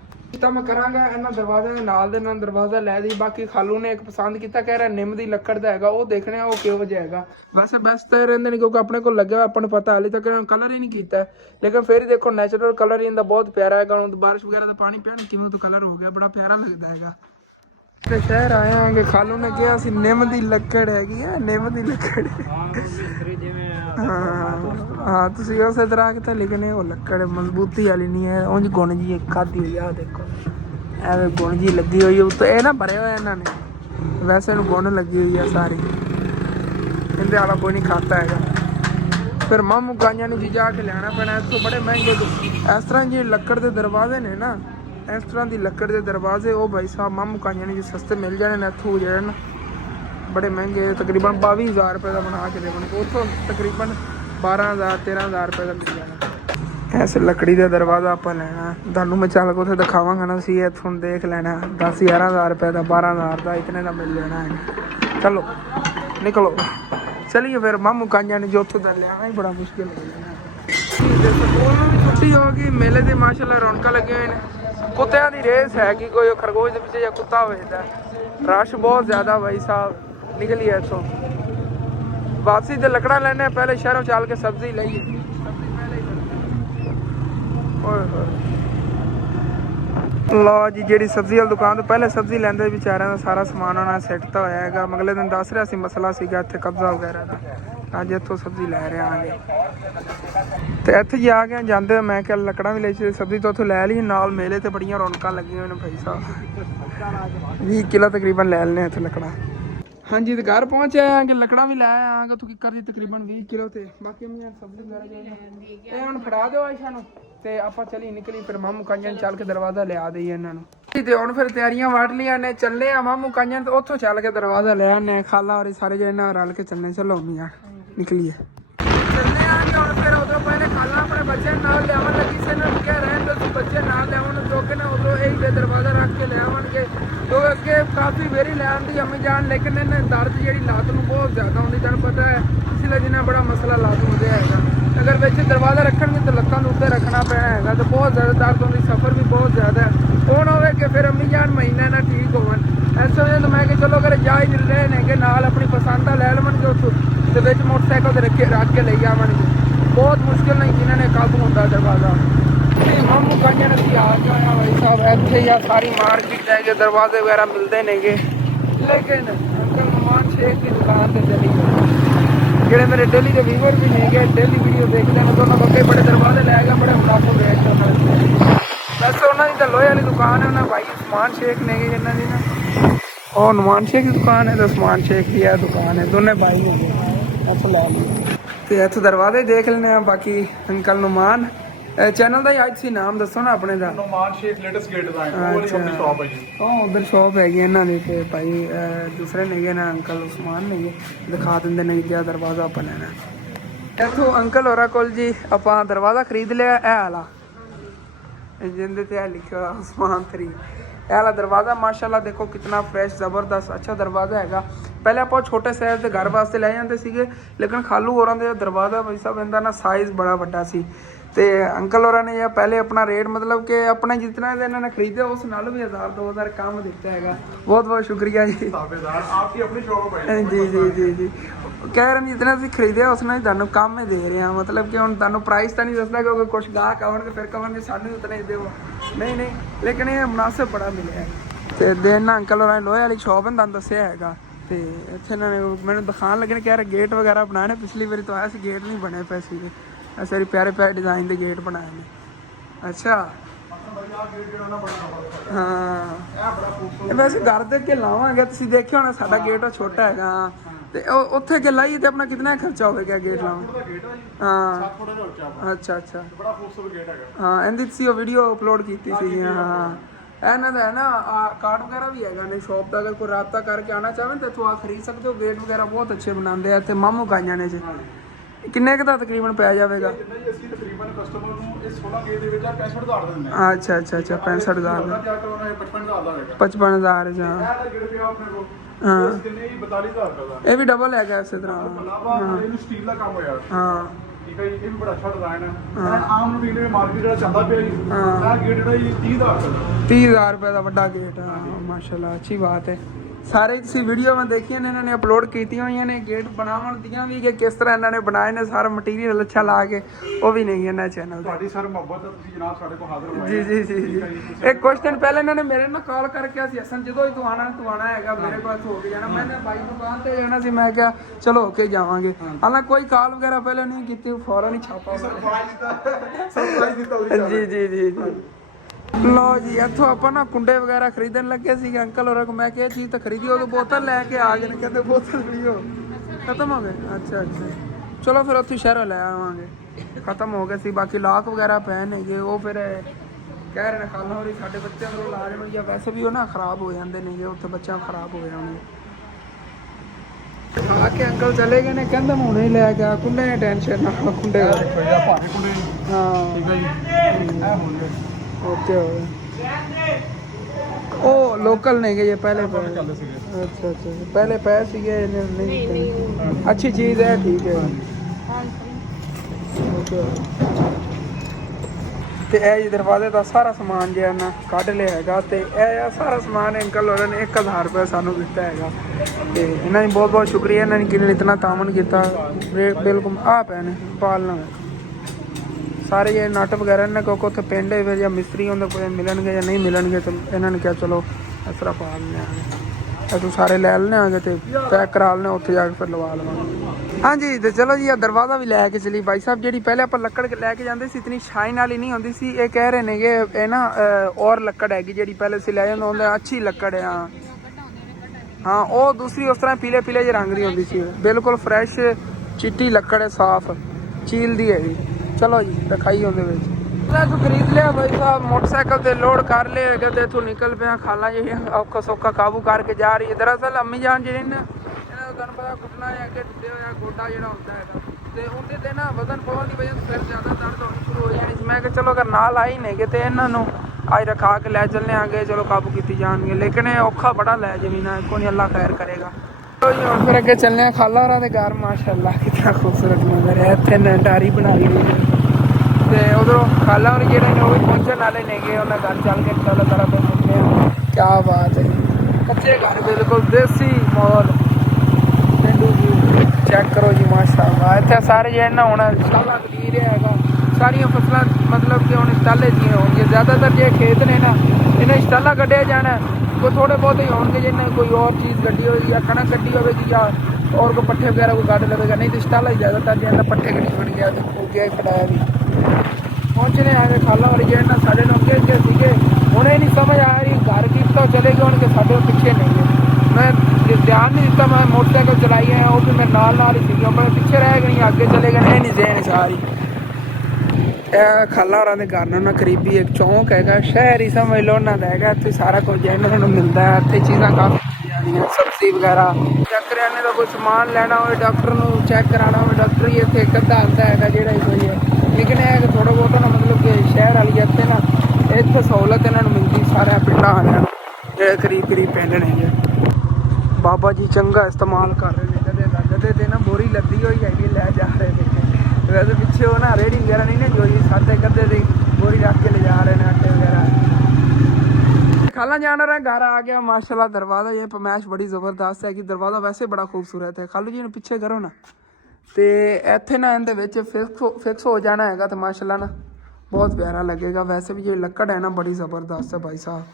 ਤਾਂ ਮੈਂ ਕਰਾਂਗਾ ਇਹਨਾਂ ਦਰਵਾਜ਼ੇ ਦੇ ਨਾਲ ਦੇ ਨਾਲ ਦਰਵਾਜ਼ਾ ਲੈ ਦੀ। ਬਾਕੀ ਖਾਲੂ ਨੇ ਇੱਕ ਪਸੰਦ ਕੀਤਾ ਕਹਿ ਰਿਹਾ ਨਿੰਮ ਦੀ ਲੱਕੜ ਦਾ ਹੈਗਾ ਉਹ ਦੇਖਣਾ ਉਹ ਕਿਹੋ ਜਿਹਾ ਹੈਗਾ। ਵੈਸੇ ਬੈਸਟ ਤਾਂ ਰਹਿੰਦੇ ਨੇ ਕਿਉਂਕਿ ਆਪਣੇ ਕੋਲ ਲੱਗਿਆ ਹੋਇਆ ਆਪਾਂ ਨੂੰ ਪਤਾ ਹਾਲੇ ਤੱਕ ਕਲਰ ਹੀ ਨਹੀਂ ਕੀਤਾ ਲੇਕਿਨ ਫਿਰ ਹੀ ਦੇਖੋ ਨੈਚੁਰਲ ਕਲਰ ਹੀ ਇਹਦਾ ਬਹੁਤ ਪਿਆਰਾ ਹੈਗਾ। ਹੁਣ ਬਾਰਿਸ਼ ਵਗੈਰਾ ਦਾ ਪਾਣੀ ਪਿਆ ਕਿਵੇਂ ਤੋਂ ਕਲਰ ਹੋ ਗਿਆ ਬੜਾ ਪਿਆਰਾ ਲੱਗਦਾ ਹੈਗਾ। ਤੇ ਸ਼ਹਿਰ ਆਏ ਖਾਲੂ ਨੇ ਕਿਹਾ ਸੀ ਨਿੰਮ ਦੀ ਲੱਕੜ ਹੈਗੀ ਆ ਨਿੰਮ ਦੀ ਲੱਕੜ ਹਾਂ ਤੁਸੀਂ ਉਸੇ ਤਰ੍ਹਾਂ ਕਿਤੇ ਲਿਖਣੇ ਉਹ ਲੱਕੜ ਮਜ਼ਬੂਤੀ ਵਾਲੀ ਨਹੀਂ ਹੈ ਉਂਝ ਗੁਣ ਜੀ ਖਾਦੀ ਹੋਈ ਆ ਦੇਖੋ ਐਵੇਂ ਗੁਣ ਜੀ ਲੱਗੀ ਹੋਈ ਉੱਤੇ ਇਹ ਨਾ ਭਰਿਆ ਹੋਇਆ ਇਹਨਾਂ ਨੇ ਵੈਸੇ ਨੂੰ ਗੁਣ ਲੱਗੀ ਹੋਈ ਆ ਸਾਰੀ ਇਹਦੇ ਵਾਲਾ ਕੋਈ ਨਹੀਂ ਖਾਤਾ ਹੈਗਾ। ਫਿਰ ਮਾਮੂ ਕਾਂਜਾਂ ਨੂੰ ਜੀ ਜਾ ਕੇ ਲੈਣਾ ਪੈਣਾ ਇੱਥੋਂ ਬੜੇ ਮਹਿੰਗੇ ਇਸ ਤਰ੍ਹਾਂ ਜੀ ਲੱਕੜ ਦੇ ਦਰਵਾਜ਼ੇ ਨੇ ਨਾ ਇਸ ਤਰ੍ਹਾਂ ਦੀ ਲੱਕੜ ਦੇ ਦਰਵਾਜ਼ੇ ਉਹ ਭਾਈ ਸਾਹਿਬ ਮਾਮੂ ਕਾਂਜਾਂ ਨੂੰ ਜੀ ਸਸਤੇ ਮਿਲ ਜਾਣੇ ਨੇ ਇੱਥੋਂ ਜਿਹੜੇ ਨਾ ਬੜੇ ਮਹਿੰਗੇ ਤਕਰੀਬਨ 22,000 ਰੁਪਏ ਦਾ ਬਣਾ ਕੇ ਦੇਵਣਗੇ ਉੱਥੋਂ ਤਕਰੀਬਨ 12,000 13,000 ਰੁਪਏ ਦਾ ਮਿਲ ਜਾਣਾ। ਇਸ ਲੱਕੜੀ ਦਾ ਦਰਵਾਜ਼ਾ ਆਪਾਂ ਲੈਣਾ ਤੁਹਾਨੂੰ ਮੈਂ ਚੱਲ ਕੇ ਉੱਥੇ ਦਿਖਾਵਾਂਗਾ ਨਾ ਸੀ ਇੱਥੋਂ ਦੇਖ ਲੈਣਾ 10-11,000 ਰੁਪਏ ਦਾ 12,000 ਦਾ ਇਤਨੇ ਦਾ ਮਿਲ ਜਾਣਾ ਹੈ। ਚਲੋ ਨਿਕਲੋ ਚਲੀਏ ਫਿਰ ਮਾਮੂ ਕਾਂਜਾਂ ਨੇ ਜੋ ਉੱਥੋਂ ਦਾ ਲਿਆਣਾ ਹੀ ਬੜਾ ਮੁਸ਼ਕਿਲ ਹੋ ਜਾਣਾ। ਸਕੂਲ ਨੂੰ ਵੀ ਛੁੱਟੀ ਹੋ ਗਈ ਮੇਲੇ ਦੇ ਮਾਸ਼ਾਅੱਲਾ ਰੌਣਕਾਂ ਲੱਗੇ ਹੋਏ ਨੇ ਕੁੱਤਿਆਂ ਦੀ ਰੇਸ ਹੈ ਕਿ ਕੋਈ ਖਰਗੋਸ਼ ਦੇ ਪਿੱਛੇ ਜਾਂ ਕੁੱਤਾ ਹੋਵੇਦਾ ਰਸ਼ ਬਹੁਤ ਜ਼ਿਆਦਾ ਭਾਈ ਸਾਹਿਬ ਨਿਕਲੀ ਹੈ ਇੱਥੋਂ ਵਾਪਸੀ ਤੇ ਲੱਕੜਾਂ ਲੈਣੇ ਪਹਿਲੇ ਸ਼ਹਿਰੋਂ ਚੱਲ ਕੇ ਸਬਜ਼ੀ ਲਈਏ ਲਓ ਜੀ ਜਿਹੜੀ ਸਬਜ਼ੀ ਵਾਲੀ ਦੁਕਾਨ ਤੋਂ ਪਹਿਲੇ ਸਬਜ਼ੀ ਲੈਂਦੇ ਵਿਚਾਰਿਆਂ ਦਾ ਸਾਰਾ ਸਮਾਨ ਉਹਨਾਂ ਨੇ ਸਿੱਟਤਾ ਹੋਇਆ ਹੈਗਾ। ਅਗਲੇ ਦਿਨ ਦੱਸ ਰਿਹਾ ਸੀ ਮਸਲਾ ਸੀਗਾ ਇੱਥੇ ਕਬਜ਼ਾ ਵਗੈਰਾ ਦਾ ਅੱਜ ਇੱਥੋਂ ਸਬਜ਼ੀ ਲੈ ਰਹੇ ਆਂਗੇ ਤੇ ਇੱਥੇ ਜਾ ਕੇ ਜਾਂਦੇ ਮੈਂ ਕਿਹਾ ਲੱਕੜਾਂ ਵੀ ਲਈ ਸੀ ਸਬਜ਼ੀ ਤੋਂ ਉੱਥੋਂ ਲੈ ਲਈ ਨਾਲ ਮੇਲੇ ਤੇ ਬੜੀਆਂ ਰੌਣਕਾਂ ਲੱਗੀਆਂ ਹੋਈਆਂ ਨੇ ਭਾਈ ਸਾਹਿਬ 20 ਕਿਲੋ ਤਕਰੀਬਨ ਲੈ ਲੈਣੇ ਇੱਥੇ ਲੱਕੜਾਂ। ਹਾਂਜੀ ਤੇ ਘਰ ਪਹੁੰਚੇ ਆਂਗੇ ਲੱਕੜਾਂ ਵੀ ਲੈ ਆਂਗੇ ਤੂੰ ਕਿੱਕਰ ਦੀ ਤਕਰੀਬਨ 20 ਕਿਲੋ ਤੇ ਬਾਕੀ ਮੈਂ ਸਬਜ਼ੀ ਵਗੈਰਾ ਜਾਈਏ ਇਹ ਹੁਣ ਫੜਾ ਦਿਓ ਆਇਸ਼ਾ ਨੂੰ ਤੇ ਆਪਾਂ ਚਲੀ ਨਿਕਲੀ ਫਿਰ ਮਾਮੂ ਕਾਂਜਾਂ ਚੱਲ ਕੇ ਦਰਵਾਜ਼ਾ ਲਿਆ ਦਈਏ ਇਹਨਾਂ ਨੂੰ ਤੇ ਹੁਣ ਫਿਰ ਤਿਆਰੀਆਂ ਵਾਟ ਲੀਆਂ ਨੇ ਚੱਲੇ ਆ ਮਾਮੂ ਕਾਂਜਾਂ ਤੇ ਉੱਥੋਂ ਚੱਲ ਕੇ ਦਰਵਾਜ਼ਾ ਲੈ ਆਨੇ ਖਾਲਾ ਔਰ ਸਾਰੇ ਜਿਹੜੇ ਨਾਲ ਰਲ ਕੇ ਚੱਲਣੇ ਚਲੋ ਮੀਆਂ ਨਿਕਲੀਏ ਚੱਲੇ ਆਂਗੇ ਹੁਣ ਫਿਰ ਉਦੋਂ ਪਹਿਲੇ ਖਾਲਾ ਆਪਣੇ ਬੱਚੇ ਨਾਲ ਲਿਆਵਣ ਲੱਗੀ ਸੀ ਇਹਨਾਂ ਨੂੰ ਕਹਿ ਰਹੇ ਤੁਸੀਂ ਬੱਚੇ ਨਾਲ ਲਿਆਉਣ ਜੋ ਕਿ ਨਾ ਉਦੋਂ ਇਹ ਹੀ ਦਰਵਾਜ਼ਾ ਰੱਖ ਕੇ ਲਿਆਵਣਗੇ ਕਿਉਂਕਿ ਅੱਗੇ ਕਾਫੀ ਵੇਰੀ ਲੈ ਆਉਂਦੀ ਅੰਮੀ ਜਾਨ ਲੇਕਿਨ ਇਹਨੇ ਦਰਦ ਜਿਹੜੀ ਲੱਤ ਨੂੰ ਬਹੁਤ ਜ਼ਿਆਦਾ ਹੁੰਦੀ ਤੁਹਾਨੂੰ ਪਤਾ ਹੈ ਇਸ ਲਈ ਜਿੰਨਾ ਬੜਾ ਮਸਲਾ ਲੱਤ ਨੂੰ ਹੁੰਦਾ ਹੈਗਾ ਅਗਰ ਵਿੱਚ ਦਰਵਾਜ਼ਾ ਰੱਖਣਗੇ ਤਾਂ ਲੱਤਾਂ ਨੂੰ ਉੱਤੇ ਰੱਖਣਾ ਪੈਣਾ ਹੈਗਾ ਤੇ ਬਹੁਤ ਜ਼ਿਆਦਾ ਦਰਦ ਹੁੰਦੀ ਸਫ਼ਰ ਵੀ ਬਹੁਤ ਜ਼ਿਆਦਾ ਹੈ ਹੁਣ ਹੋਵੇ ਕਿ ਫਿਰ ਅੰਮੀ ਜਾਨ ਮਹੀਨੇ ਨਾਲ ਠੀਕ ਹੋਵਣ ਇਸ ਵਜ੍ਹਾ ਤੋਂ ਮੈਂ ਕਿ ਚਲੋ ਅਗਰ ਜਾ ਹੀ ਰਹੇ ਨੇ ਕਿ ਨਾਲ ਆਪਣੀ ਪਸੰਦ ਦਾ ਲੈ ਲਵਣਗੇ ਉੱਥੋਂ ਤੇ ਵਿੱਚ ਮੋਟਰਸਾਈਕਲ ਤੇ ਰੱਖ ਕੇ ਲਈ ਆਵਣਗੇ। ਬਹੁਤ ਮੁਸ਼ਕਿਲ ਨਹੀਂ ਜਿਨ੍ਹਾਂ ਨੇ ਕਾਬੂ ਹੁੰਦਾ ਦਰਵਾਜ਼ਾ। ਮਾਮੂ ਕਾਂਜਾ ਨਦੀ ਆ ਗਿਆ ਭਾਈ ਸਾਹਿਬ, ਇੱਥੇ ਜਾਂ ਸਾਰੀ ਮਾਰਕੀਟ ਹੈ ਕਿ ਦਰਵਾਜ਼ੇ ਵਗੈਰਾ ਮਿਲਦੇ ਨੇਗੇ। ਲੇਕਿਨ ਅੰਕਲ ਨੁਮਾਨ ਸ਼ੇਖ ਦੀ ਦੁਕਾਨ ਤੇ ਚਲੀ ਗਏ। ਜਿਹੜੇ ਮੇਰੇ ਡੇਲੀ ਦੇ ਵੀਵਰ ਵੀ ਨੇਗੇ, ਡੇਲੀ ਵੀਡੀਓ ਦੇਖਦੇ ਨੇ, ਦੋਨੋਂ ਬੱਕੇ ਬੜੇ ਦਰਵਾਜ਼ੇ ਲੈ ਗਏ, ਬੜੇ ਮੁਨਾਫੇ ਰੇਟ ਤੇ ਉਹਨਾਂ ਦੇ। ਵੈਸੇ ਉਹਨਾਂ ਦੀ ਤਾਂ ਲੋਹੇ ਵਾਲੀ ਦੁਕਾਨ ਹੈ, ਉਹਨਾਂ ਭਾਈ ਉਸਮਾਨ ਸ਼ੇਖ ਨੇਗੇ ਜਿਨ੍ਹਾਂ ਦੀ ਨਾ, ਉਹ ਨੁਮਾਨ ਸ਼ੇਖ ਦੀ ਦੁਕਾਨ ਹੈ ਤੇ ਉਸਮਾਨ ਸ਼ੇਖ ਦੀ ਇਹ ਦੁਕਾਨ ਹੈ, ਦੋਨੇ ਭਾਈ ਹੋਗੇ। ਇੱਥੋਂ ਲੈ ਲਈ ਤੇ ਇੱਥੋਂ ਦਰਵਾਜ਼ੇ ਦੇਖ ਲੈਣੇ ਆ। ਬਾਕੀ ਅੰਕਲ ਨੁਮਾਨ ਚੈਨਲ ਦਾ ਅੱਜ ਸੀ ਨਾਮ ਦੱਸੋ ਨਾ ਆਪਣੇ ਦਾ। ਨੁਮਾਨ ਸ਼ੇਖ ਲੇਟੈਸਟ ਗੇਟ ਡਿਜ਼ਾਈਨ, ਉਹ ਵਾਲੀ ਆਪਣੀ ਸ਼ਾਪ ਹੈ ਜੀ। ਉਹ ਉਧਰ ਸ਼ਾਪ ਹੈਗੀ ਇਹਨਾਂ ਦੀ ਤੇ ਭਾਈ ਦੂਸਰੇ ਨੇਗੇ ਨਾ ਅੰਕਲ ਉਸਮਾਨ ਨੇਗੇ, ਦਿਖਾ ਦਿੰਦੇ ਨੇ ਕਿਆ ਦਰਵਾਜ਼ਾ ਆਪਾਂ ਲੈਣਾ। ਇੱਥੋਂ ਅੰਕਲ ਹੋਰਾਂ ਕੋਲ ਜੀ ਆਪਾਂ ਦਰਵਾਜ਼ਾ ਖਰੀਦ ਲਿਆ ਇਹ ਵਾਲਾ, ਜਿੰਦੇ ਤੇ ਲਿਖਿਆ ਹੋਇਆ ਉਸਮਾਨ 3। ਇਹ ਵਾਲਾ ਦਰਵਾਜ਼ਾ ਮਾਸ਼ਾਅੱਲਾ ਦੇਖੋ ਕਿਤਨਾ ਫਰੈਸ਼ ਜ਼ਬਰਦਸਤ ਅੱਛਾ ਦਰਵਾਜ਼ਾ ਹੈਗਾ। ਪਹਿਲੇ ਆਪਾਂ ਛੋਟੇ ਸਾਈਜ਼ ਦੇ ਘਰ ਵਾਸਤੇ ਲੈ ਜਾਂਦੇ ਸੀਗੇ, ਲੇਕਿਨ ਖਾਲੂ ਹੋਰਾਂ ਦੇ ਦਰਵਾਜ਼ਾ ਭਾਈ ਸਾਹਿਬ ਇਹਦਾ ਨਾ ਸਾਈਜ਼ ਬੜਾ ਵੱਡਾ ਸੀ। ਤੇ ਅੰਕਲ ਹੋਰਾਂ ਨੇ ਇਹ ਪਹਿਲੇ ਆਪਣਾ ਰੇਟ ਮਤਲਬ ਕਿ ਆਪਣੇ ਜਿਤਨਾ ਇਹਨਾਂ ਨੇ ਖਰੀਦਿਆ ਉਸ ਨਾਲੋਂ ਵੀ 1000-2000 ਕਮ ਦਿੱਤਾ ਹੈਗਾ। ਬਹੁਤ ਬਹੁਤ ਸ਼ੁਕਰੀਆ ਜੀ। ਆਪਕੀ ਆਪਣੀ ਸ਼ੌਪ ਹੈ ਜੀ ਜੀ ਜੀ ਜੀ। ਕਹਿ ਰਹੇ ਨੇ ਜਿਤਨਾ ਤੁਸੀਂ ਖਰੀਦਿਆ ਉਸ ਨਾਲ ਤੁਹਾਨੂੰ ਕੰਮ ਹੀ ਦੇ ਰਹੇ ਹਾਂ, ਮਤਲਬ ਕਿ ਹੁਣ ਤੁਹਾਨੂੰ ਪ੍ਰਾਈਸ ਤਾਂ ਨਹੀਂ ਦੱਸਦਾ ਕਿਉਂਕਿ ਕੁਛ ਗਾਹਕ ਆਉਣਗੇ ਫਿਰ ਕਹਾਂਗੇ ਸਾਨੂੰ ਉਤਨਾ ਹੀ ਦਿਓ। ਨਹੀਂ ਲੇਕਿਨ ਇਹ ਮੁਨਾਸਿਬ ਬੜਾ ਮਿਲਿਆ। ਤੇ ਦੇਣ ਨਾ ਅੰਕਲ ਹੋਰਾਂ ਨੇ ਲੋਹੇ ਵਾਲੀ ਸ਼ੌਪ ਹੈ ਤੁਹਾਨੂੰ ਦੱਸਿਆ ਹੈਗਾ। ਤੇ ਇੱਥੇ ਇਹਨਾਂ ਨੇ ਮੈਨੂੰ ਦਿਖਾਉਣ ਲੱਗੇ ਨੇ, ਕਹਿ ਰਹੇ ਗੇਟ ਵਗੈਰਾ ਬਣਾਏ ਨੇ। ਪਿਛਲੀ ਵਾਰੀ ਤਾਂ ਆਇਆ ਸੀ ਗੇਟ ਨਹੀਂ ਬਣੇ ਪਏ ਸੀਗੇ, ਸਾਰੇ ਪਿਆਰੇ ਪਿਆਰੇ ਡਿਜ਼ਾਈਨ ਦੇ ਗੇਟ ਬਣਾਏ ਨੇ। ਅੱਛਾ ਹਾਂ ਵੈਸੇ ਘਰ ਦੇ ਕੇ ਲਾਵਾਂਗੇ, ਤੁਸੀਂ ਦੇਖਿਆ ਹੋਣਾ ਸਾਡਾ ਗੇਟ ਛੋਟਾ ਹੈਗਾ ਤੇ ਉੱਥੇ ਕੇ ਲਾਈਏ ਤੇ ਆਪਣਾ ਕਿੰਨਾ ਖਰਚਾ ਹੋਵੇਗਾ ਗੇਟ ਲਾਉਣ? ਹਾਂ ਅੱਛਾ ਅੱਛਾ ਹਾਂ ਇਹਦੀ ਤੁਸੀਂ ਉਹ ਵੀਡੀਓ ਅਪਲੋਡ ਕੀਤੀ ਸੀ। ਹਾਂ ਇਹਨਾਂ ਦਾ ਹੈ ਨਾ ਕਾਰਡ ਵਗੈਰਾ ਵੀ ਹੈਗਾ ਨੇ ਸ਼ੌਪ ਦਾ, ਅਗਰ ਕੋਈ ਰਾਬਤਾ ਕਰਕੇ ਆਉਣਾ ਚਾਹਵੇ ਤਾਂ ਇੱਥੋਂ ਆ ਖਰੀਦ ਸਕਦੇ ਹੋ। ਗੇਟ ਵਗੈਰਾ ਬਹੁਤ ਅੱਛੇ ਬਣਾਉਂਦੇ ਆ ਇੱਥੇ ਮਾਮੂ ਕਾਂਜਾਂ ਨੇ ਜੀ। ਕਿੰਨੇ ਕੁ ਦਾ ਤਕਰੀਬਨ ਪੈ ਜਾਵੇਗਾ? ਅਸੀਂ ਤਕਰੀਬਨ ਕਸਟਮਰ ਨੂੰ ਇਸ 16 ਗੇਟ ਦੇ ਵਿੱਚ 65,000 ਦਾ ਦਿੰਦੇ ਹਾਂ। ਅੱਛਾ 65,000 ਦਾ 55,000 ਦਾ ਹੋਵੇਗਾ। 55,000 ਜਾਂ ਇਹ ਗੇਟ ਪਿਆ ਆਪਣੇ ਕੋਲ ਹਾਂ ਕਿੰਨੇ 42,000 ਦਾ। ਇਹ ਵੀ ਡਬਲ ਹੈਗਾ ਇਸੇ ਤਰ੍ਹਾਂ। ਹਾਂ ਇਹਨੂੰ ਸਟੀਲ ਦਾ ਕੰਮ ਹੋਇਆ। ਹਾਂ ਠੀਕ ਹੈ ਜੀ, ਇਹ ਵੀ ਬੜਾ ਅੱਛਾ ਡਿਜ਼ਾਈਨ ਹੈ। ਆਮ ਨੂੰ ਵੀ ਮਾਰਕੀਟ ਜਿਹੜਾ ਚੱਲਦਾ ਪਿਆ ਜੀ, ਇਹ ਗੇਟ ਜਿਹੜਾ ਜੀ 30,000 ਦਾ। 30,000 ਰੁਪਏ ਦਾ ਵੱਡਾ ਗੇਟ। ਹਾਂ ਮਾਸ਼ਾਅੱਲਾ ਅੱਛੀ ਬਾਤ ਹੈ। ਸਾਰੇ ਤੁਸੀਂ ਵੀਡੀਓ ਮੈਂ ਦੇਖੀਆਂ ਨੇ, ਇਹਨਾਂ ਨੇ ਅਪਲੋਡ ਕੀਤੀਆਂ ਹੋਈਆਂ ਨੇ ਗੇਟ ਬਣਾਉਣ ਦੀਆਂ ਵੀ, ਕਿ ਕਿਸ ਤਰ੍ਹਾਂ ਇਹਨਾਂ ਨੇ ਬਣਾਏ ਨੇ, ਸਾਰਾ ਮਟੀਰੀਅਲ ਅੱਛਾ ਲਾ ਕੇ, ਉਹ ਵੀ ਨਹੀਂ ਇਹਨਾਂ ਚੈਨਲ ਤੇ। ਤੁਹਾਡੀ ਸਰ ਮੁਹੱਬਤ ਹੈ, ਤੁਸੀਂ ਜਨਾਬ ਸਾਡੇ ਕੋਲ ਹਾਜ਼ਰ ਹੋਏ। ਜੀ ਜੀ ਜੀ ਜੀ। ਇੱਕ ਕੁਝ ਦਿਨ ਪਹਿਲਾਂ ਇਹਨਾਂ ਨੇ ਮੇਰੇ ਨਾਲ ਕਾਲ ਕਰਕੇ ਅਸੀਂ ਹਸਨ ਜਦੋਂ ਹੀ ਤੂੰ ਆਣਾ ਹੈਗਾ ਮੇਰੇ ਕੋਲ ਹੋ ਕੇ ਜਾਣਾ। ਮੈंने ਬਾਈ ਦੁਕਾਨ ਤੇ ਜਾਣਾ ਸੀ, ਮੈਂ ਕਿਹਾ ਚਲੋ ਹੋ ਕੇ ਜਾਵਾਂਗੇ। ਹਾਲਾਂ ਕੋਈ ਕਾਲ ਵਗੈਰਾ ਪਹਿਲਾਂ ਨਹੀਂ ਕੀਤੀ, ਫੌਰਨ ਹੀ ਛਾਪਾ ਸਰਪ੍ਰਾਈਜ਼ ਦਿੱਤਾ ਜੀ ਜੀ ਜੀ ਜੀ। ਲਓ ਜੀ ਇੱਥੋਂ ਆਪਾਂ ਨਾ ਕੁੰਡੇ ਵਗੈਰਾ ਖਰੀਦਣ ਲੱਗੇ ਸੀਗੇ। ਅੰਕਲ ਹੋਰਾਂ ਕੋਲ ਮੈਂ ਕਿਹਾ ਚੀਜ਼ ਤਾਂ ਖਰੀਦੀ, ਉਹ ਬੋਤਲ ਲੈ ਕੇ ਆ ਗਏ ਨੇ, ਕਹਿੰਦੇ ਬੋਤਲ ਪੀਓ ਖਤਮ ਹੋ ਗਏ। ਅੱਛਾ ਅੱਛਾ ਚਲੋ ਫਿਰ ਉੱਥੇ ਸ਼ਹਿਰੋਂ ਲੈ ਆਵਾਂਗੇ। ਖਤਮ ਹੋ ਗਏ ਸੀ। ਬਾਕੀ ਲਾਕ ਵਗੈਰਾ ਪਏ ਨੇਗੇ, ਉਹ ਫਿਰ ਕਹਿ ਰਹੇ ਨੇ ਖਾਲਾ ਹੋਰੀ ਸਾਡੇ ਬੱਚਿਆਂ ਨੂੰ ਲਾ ਰਹੇ ਜਾਂ ਵੈਸੇ ਵੀ ਉਹ ਨਾ ਖਰਾਬ ਹੋ ਜਾਂਦੇ ਨੇਗੇ, ਉੱਥੇ ਬੱਚਿਆਂ ਖਰਾਬ ਹੋ ਜਾਣਗੇ। ਆ ਕੇ ਅੰਕਲ ਚਲੇ ਗਏ ਨੇ, ਕਹਿੰਦੇ ਮੈਂ ਹੁਣੇ ਹੀ ਲੈ ਕੇ ਆ ਕੁੰਡੇ ਨੇ, ਟੈਨਸ਼ਨ ਨਾ ਕੁੰਡੇ। ਹਾਂ ਠੀਕ ਹੈ ਜੀ, ਇਹ ਹੋ ਗਿਆ ਓਕੇ ਹੋ ਗਿਆ। ਉਹ ਲੋਕਲ ਨੇਗੇ ਜੇ ਪਹਿਲੇ ਪਏ। ਚੱਲਦੇ ਸੀਗੇ। ਅੱਛਾ ਅੱਛਾ ਪਹਿਲੇ ਪਏ ਸੀਗੇ ਨਹੀਂ। ਅੱਛੀ ਚੀਜ਼ ਹੈ, ਠੀਕ ਹੈ। ਓਕੇ ਤੇ ਇਹ ਜੀ ਦਰਵਾਜ਼ੇ ਦਾ ਸਾਰਾ ਸਮਾਨ ਜਿਹੜਾ ਨਾ ਕੱਢ ਲਿਆ ਹੈਗਾ। ਤੇ ਇਹ ਸਾਰਾ ਸਮਾਨ ਅੰਕਲ ਹੋਰਾਂ ਨੇ 1000 ਰੁਪਏ ਸਾਨੂੰ ਦਿੱਤਾ ਹੈਗਾ। ਤੇ ਇਹਨਾਂ ਦੀ ਬਹੁਤ ਬਹੁਤ ਸ਼ੁਕਰੀਆ, ਇਹਨਾਂ ਨੇ ਕਿੰਨੇ ਇਤਨਾ ਤਾਮਨ ਕੀਤਾ। ਬਿਲਕੁਲ ਆ ਪਏ ਨੇ ਪਾਲਣਾ ਸਾਰੇ ਇਹ ਨਟ ਵਗੈਰਾ ਨੇ, ਕਿਉਂਕਿ ਉੱਥੇ ਪਿੰਡ ਹੈ ਜਾਂ ਮਿਸਤਰੀ ਹੁੰਦੇ ਕੋਈ ਮਿਲਣਗੇ ਜਾਂ ਨਹੀਂ ਮਿਲਣਗੇ, ਤੇ ਇਹਨਾਂ ਨੇ ਕਿਹਾ ਚਲੋ ਇਸ ਤਰ੍ਹਾਂ ਪਾ ਲੈਂਦੇ ਆਂਗੇ। ਅਸੀਂ ਸਾਰੇ ਲੈ ਲੈਣੇ ਆਂਗੇ ਤੇ ਪੈਕ ਕਰਾ ਲੈਣੇ, ਉੱਥੇ ਜਾ ਕੇ ਫਿਰ ਲਵਾ ਲਵਾਂਗੇ। ਹਾਂਜੀ ਤੇ ਚਲੋ ਜੀ ਆ ਦਰਵਾਜ਼ਾ ਵੀ ਲੈ ਕੇ ਚਲੀ ਭਾਈ ਸਾਹਿਬ। ਜਿਹੜੀ ਪਹਿਲੇ ਆਪਾਂ ਲੱਕੜ ਲੈ ਕੇ ਜਾਂਦੇ ਸੀ ਇਤਨੀ ਸ਼ਾਈਨ ਵਾਲੀ ਨਹੀਂ ਹੁੰਦੀ ਸੀ, ਇਹ ਕਹਿ ਰਹੇ ਨੇਗੇ ਇਹ ਨਾ ਔਰ ਲੱਕੜ ਹੈਗੀ ਜਿਹੜੀ ਪਹਿਲੇ ਸੀ ਲੈ ਜਾਂਦੇ ਹੁੰਦੇ, ਅੱਛੀ ਲੱਕੜ ਹੈ। ਹਾਂ ਉਹ ਦੂਸਰੀ ਉਸ ਤਰ੍ਹਾਂ ਪੀਲੇ ਪੀਲੇ ਜਿਹੇ ਰੰਗ ਦੀ ਹੁੰਦੀ ਸੀ, ਬਿਲਕੁਲ ਫਰੈਸ਼ ਚਿੱਟੀ ਲੱਕੜ ਹੈ, ਸਾਫ਼ ਚੀਲ ਦੀ ਹੈ ਜੀ। ਚਲੋ ਜੀ ਰਖਾਈ ਉਹਦੇ ਵਿੱਚ ਤੂੰ ਖਰੀਦ ਲਿਆ ਭਾਈ ਸਾਹਿਬ। ਮੋਟਰਸਾਈਕਲ ਤੇ ਲੋਡ ਕਰ ਲਿਆ ਤੇ ਇੱਥੋਂ ਨਿਕਲ ਪਿਆ। ਖਾਲਾ ਜੀ ਔਖਾ ਸੌਖਾ ਕਾਬੂ ਕਰਕੇ ਜਾ ਰਹੀ ਹੈ। ਦਰਅਸਲ ਅੰਮੀ ਜਾਨ ਜਿਹੜੇ ਨੇ ਇਹਨਾਂ ਦਾ ਤੁਹਾਨੂੰ ਪਤਾ ਘੁਟਨਾ ਜਾਂ ਅੱਗੇ ਟੁੱਟਿਆ ਹੋਇਆ ਗੋਡਾ ਜਿਹੜਾ ਹੁੰਦਾ ਹੈਗਾ, ਤੇ ਉਹਦੇ ਤੇ ਨਾ ਵਜ਼ਨ ਪਾਉਣ ਦੀ ਵਜ੍ਹਾ ਤੋਂ ਫਿਰ ਜ਼ਿਆਦਾ ਦਰਦ ਹੋਣੀ ਸ਼ੁਰੂ ਹੋ ਜਾਣੀ ਸੀ। ਮੈਂ ਕਿਹਾ ਚਲੋ ਅਗਰ ਨਾਲ ਆਈ ਨੇਗੇ ਤੇ ਇਹਨਾਂ ਨੂੰ ਅੱਜ ਰਖਾ ਕੇ ਲੈ ਚੱਲਣੇ ਆਗੇ, ਚਲੋ ਕਾਬੂ ਕੀਤੀ ਜਾਣਗੇ। ਲੇਕਿਨ ਇਹ ਔਖਾ ਬੜਾ ਲੈ ਜ਼ਮੀਨਾਂ ਕੋਈ ਨਹੀਂ, ਅੱਲਾ ਖੈਰ ਕਰੇਗਾ। ਹੁਣ ਫਿਰ ਅੱਗੇ ਚੱਲਣੇ ਆ ਖਾਲਾ ਹੋਰਾਂ ਦੇ ਘਰ। ਮਾਸ਼ਾਅੱਲਾ ਕਿੰਨਾ ਖੂਬਸੂਰਤ ਮੰਜ਼ਰ ਹੈ। ਇੱਥੇ ਨਟਾਰੀ ਬਣਾਈ ਹੋਈ ਹੈ ਤੇ ਉਧਰੋਂ ਖਾਲਾ ਹੋਰੀ ਜਿਹੜੇ ਨੇ ਉਹ ਵੀ ਪਹੁੰਚਣ ਵਾਲੇ ਨੇਗੇ। ਉਹਨਾਂ ਘਰ ਚੱਲ ਕੇ ਚੱਲ ਤਰ੍ਹਾਂ ਤੋਂ ਮਿਲਦੇ ਆ। ਕਿਆ ਬਾਤ ਹੈ, ਕੱਚੇ ਘਰ ਬਿਲਕੁਲ ਦੇਸੀ ਮਾਹੌਲ, ਪਿੰਡੂ ਚੈੱਕ ਕਰੋ ਜੀ ਮਾਸ਼ਾਅੱਲਾ। ਇੱਥੇ ਸਾਰੇ ਜਿਹੜੇ ਨਾ ਹੁਣ ਸਟਾਲਾ ਕਲੀ ਰਿਹਾ ਹੈਗਾ, ਸਾਰੀਆਂ ਫਸਲਾਂ ਮਤਲਬ ਕਿ ਹੁਣ ਸਟਾਲੇ ਦੀਆਂ ਹੋਣਗੀਆਂ। ਜ਼ਿਆਦਾਤਰ ਜੇ ਖੇਤ ਨੇ ਨਾ ਇਹਨਾਂ ਸਟਾਲਾ ਕੱਢਿਆ ਜਾਣਾ, ਕੋਈ ਥੋੜੇ ਬਹੁਤ ਹੀ ਹੋਣਗੇ ਜਿਹਨਾਂ ਕੋਈ ਹੋਰ ਚੀਜ਼ ਕੱਢੀ ਹੋਵੇਗੀ ਜਾਂ ਕਣਕ ਕੱਢੀ ਹੋਵੇਗੀ ਜਾਂ और को पट्ठे वगैरह को काट लवेगा, नहीं तो स्टाला ज़्यादातर जो है पट्ठे कटी बन गया हो गया ही खड़ाया भी पहुँचने आए खाला वाले जो है ना साढ़े नौके अगे सीगे, उन्हें नहीं समझ आ रही घर की तो चले गए उनके साढ़े पीछे नहीं है। मैं ध्यान नहीं दिता, मैं मोटरसाइकिल चलाई है वो भी मैं नाल ही सीखा, मैं पीछे रह गई अगे चले गए नहीं जहन सारी। खाला होर के घर ना करीबी एक चौंक है, शहर ही समझ लो उन्होंने है, इतने सारा कुछ जो मिलता है, इतने चीज़ा काफ़ी सब्जी वगैरह चेक कराने का कोई समान लेना हो, डॉक्टर को चेक कराना हो, डॉक्टर ही इतने एक अद्धा आता है जो कोई है। लेकिन है कि थोड़ा बहुत ना मतलब कि शहर वाली इतने ना इतने सहूलत इन्होंने मिलती सारे पिंडा वाले जो करीब करीब पिंड ने। बाबा जी चंगा इस्तेमाल कर रहे हैं गधे का, गधे से ना बोरी लद्दी हुई है लै जा रहे हैं, वैसे पिछे वो ना रेहड़ी वगैरह नहीं ना जो साढ़े गधे की बोरी रख के ले जा रहे हैं आटे वगैरह। खाला जाना रहा घर आ गया माशाल्लाह। दरवाज़ा ये पमैश बड़ी ज़बरदस्त है कि दरवाज़ा वैसे बड़ा खूबसूरत है। खालू जी ने पीछे करो ना तो इत्थे ना इहदे विच फिक्स हो जाना है तो माशाल्लाह ना बहुत प्यारा लगेगा। वैसे भी जो लकड़ है ना बड़ी ज़बरदस्त है भाई साहब,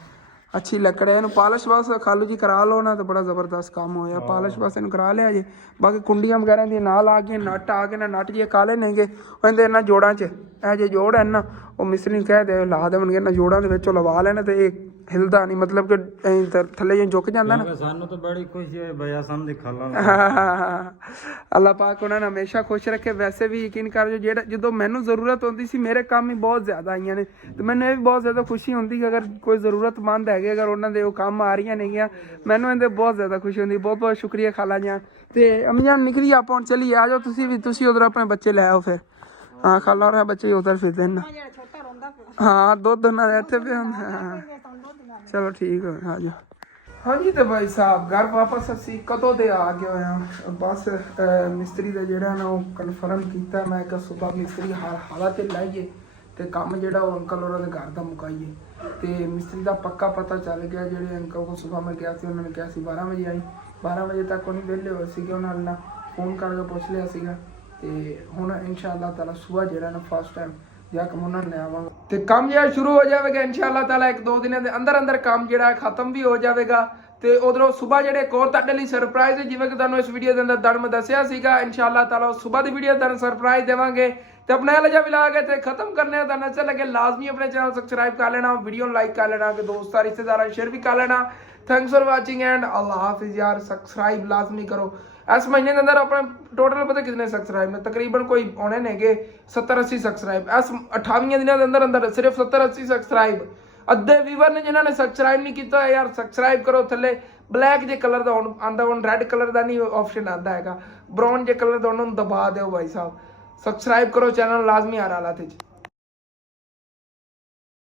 अच्छी लकड़ है। इन्हू पालिश बस खालू जी करा लो ना तो बड़ा ज़बरदस्त काम होया, पालिश बस इन्हू करा लिया जी। बाकी कुंडियां वगैरह दी नाल आ गई, नट आ गए ना, नट जी काले नहीं गए इहदे ना जोड़ां च ए जे जोड़ है ना वो मिस्त्री कह दे ला देवणगे ना, जोड़ां दे विच लवा लेना तो ये हिलदा नहीं, मतलब कि थल्ले जो झुक जाता ना। सानू तो बड़ी खुशी है भैया सामने खाला अल्लाह पाक उन्होंने हमेशा खुश रखे। वैसे भी यकीन कर जो जेड़ा जो मैनू जरूरत होती सी मेरे काम ही बहुत ज़्यादा आईयां ने तो मैंने ये भी बहुत ज़्यादा खुशी होती कि अगर कोई ज़रूरतमंद है अगर उन्होंने वो काम आ रही नहीं गया मैनू इहदे बहुत ज़्यादा खुशी होती। बहुत बहुत शुक्रिया खाला जान ते अम्मी जान। निकली आप हुण चलिए आ जाओ तुसी उधर अपने बच्चे लै आओ फिर। हाँ खाला और बच्चे उधर फिरदे ना, हाँ दुध उन्होंने इत्थे पे हुंदा। चलो ठीक है आ जाओ। हाँ जी तो भाई साहब घर वापस असी कदों दे आ गए हैं, बस मिस्त्री का जोड़ा ना वो कन्फर्म किया मैं कि सुबह मिस्त्री हर हालत लाइए तो काम जो अंकल और घर का मुकाइए। तो मिस्त्री का पक्का पता चल गया, जो अंकल को सुबह मैं गया उन्होंने कहा 12 बजे आई, 12 बजे तक उन्हें वेले हुए थे, उन्होंने फोन करके पूछ लिया तो हुण इंशाअल्लाह ताला सुबह जो ना फर्स्ट टाइम जाके उन्होंने ले आवांगा तो काम जो शुरू हो जाएगा इंशाअल्लाह ताला। 1-2 दिनों के अंदर अंदर काम जो खत्म भी हो जाएगा तो उधरों सुबह जो एक और तुहाडे लई सरप्राइज है जिवें कि तुहानूं इस वीडियो के अंदर दड़ मैं दस्सिया सीगा इंशाअल्लाह ताला सुबह की वीडियो तुहानूं सरप्राइज देवांगे। तो अपना लजा मिला के तो खत्म करने तुहानूं अच्छा लगे लाजमी अपने चैनल सब्सक्राइब कर लेना, वीडियो लाइक कर लेना, दोस्तों रिश्तेदारों शेयर भी कर लेना। थैंक्स फॉर वाचिंग एंड अल्लाह हाफिज़ यार। सब्सक्राइब लाजमी करो। इस महीने के अंदर अपने टोटल पता कितने सब्सक्राइब ने तकरीबन कोई आने ने 70-80 सब्सक्राइब इस 28 दिनों के अंदर अंदर सिर्फ 70-80 सब्सक्राइब। अद्धे व्यूवर ने जिन्होंने सब्सक्राइब नहीं किया यार सब्सक्राइब करो। थले ब्लैक जे कलर का आंदा हुण रेड कलर का नहीं ऑप्शन आता है, ब्राउन जे कलर का उन्होंने दबा दो भाई साहब। सब्सक्राइब करो चैनल लाजमी हर हालत।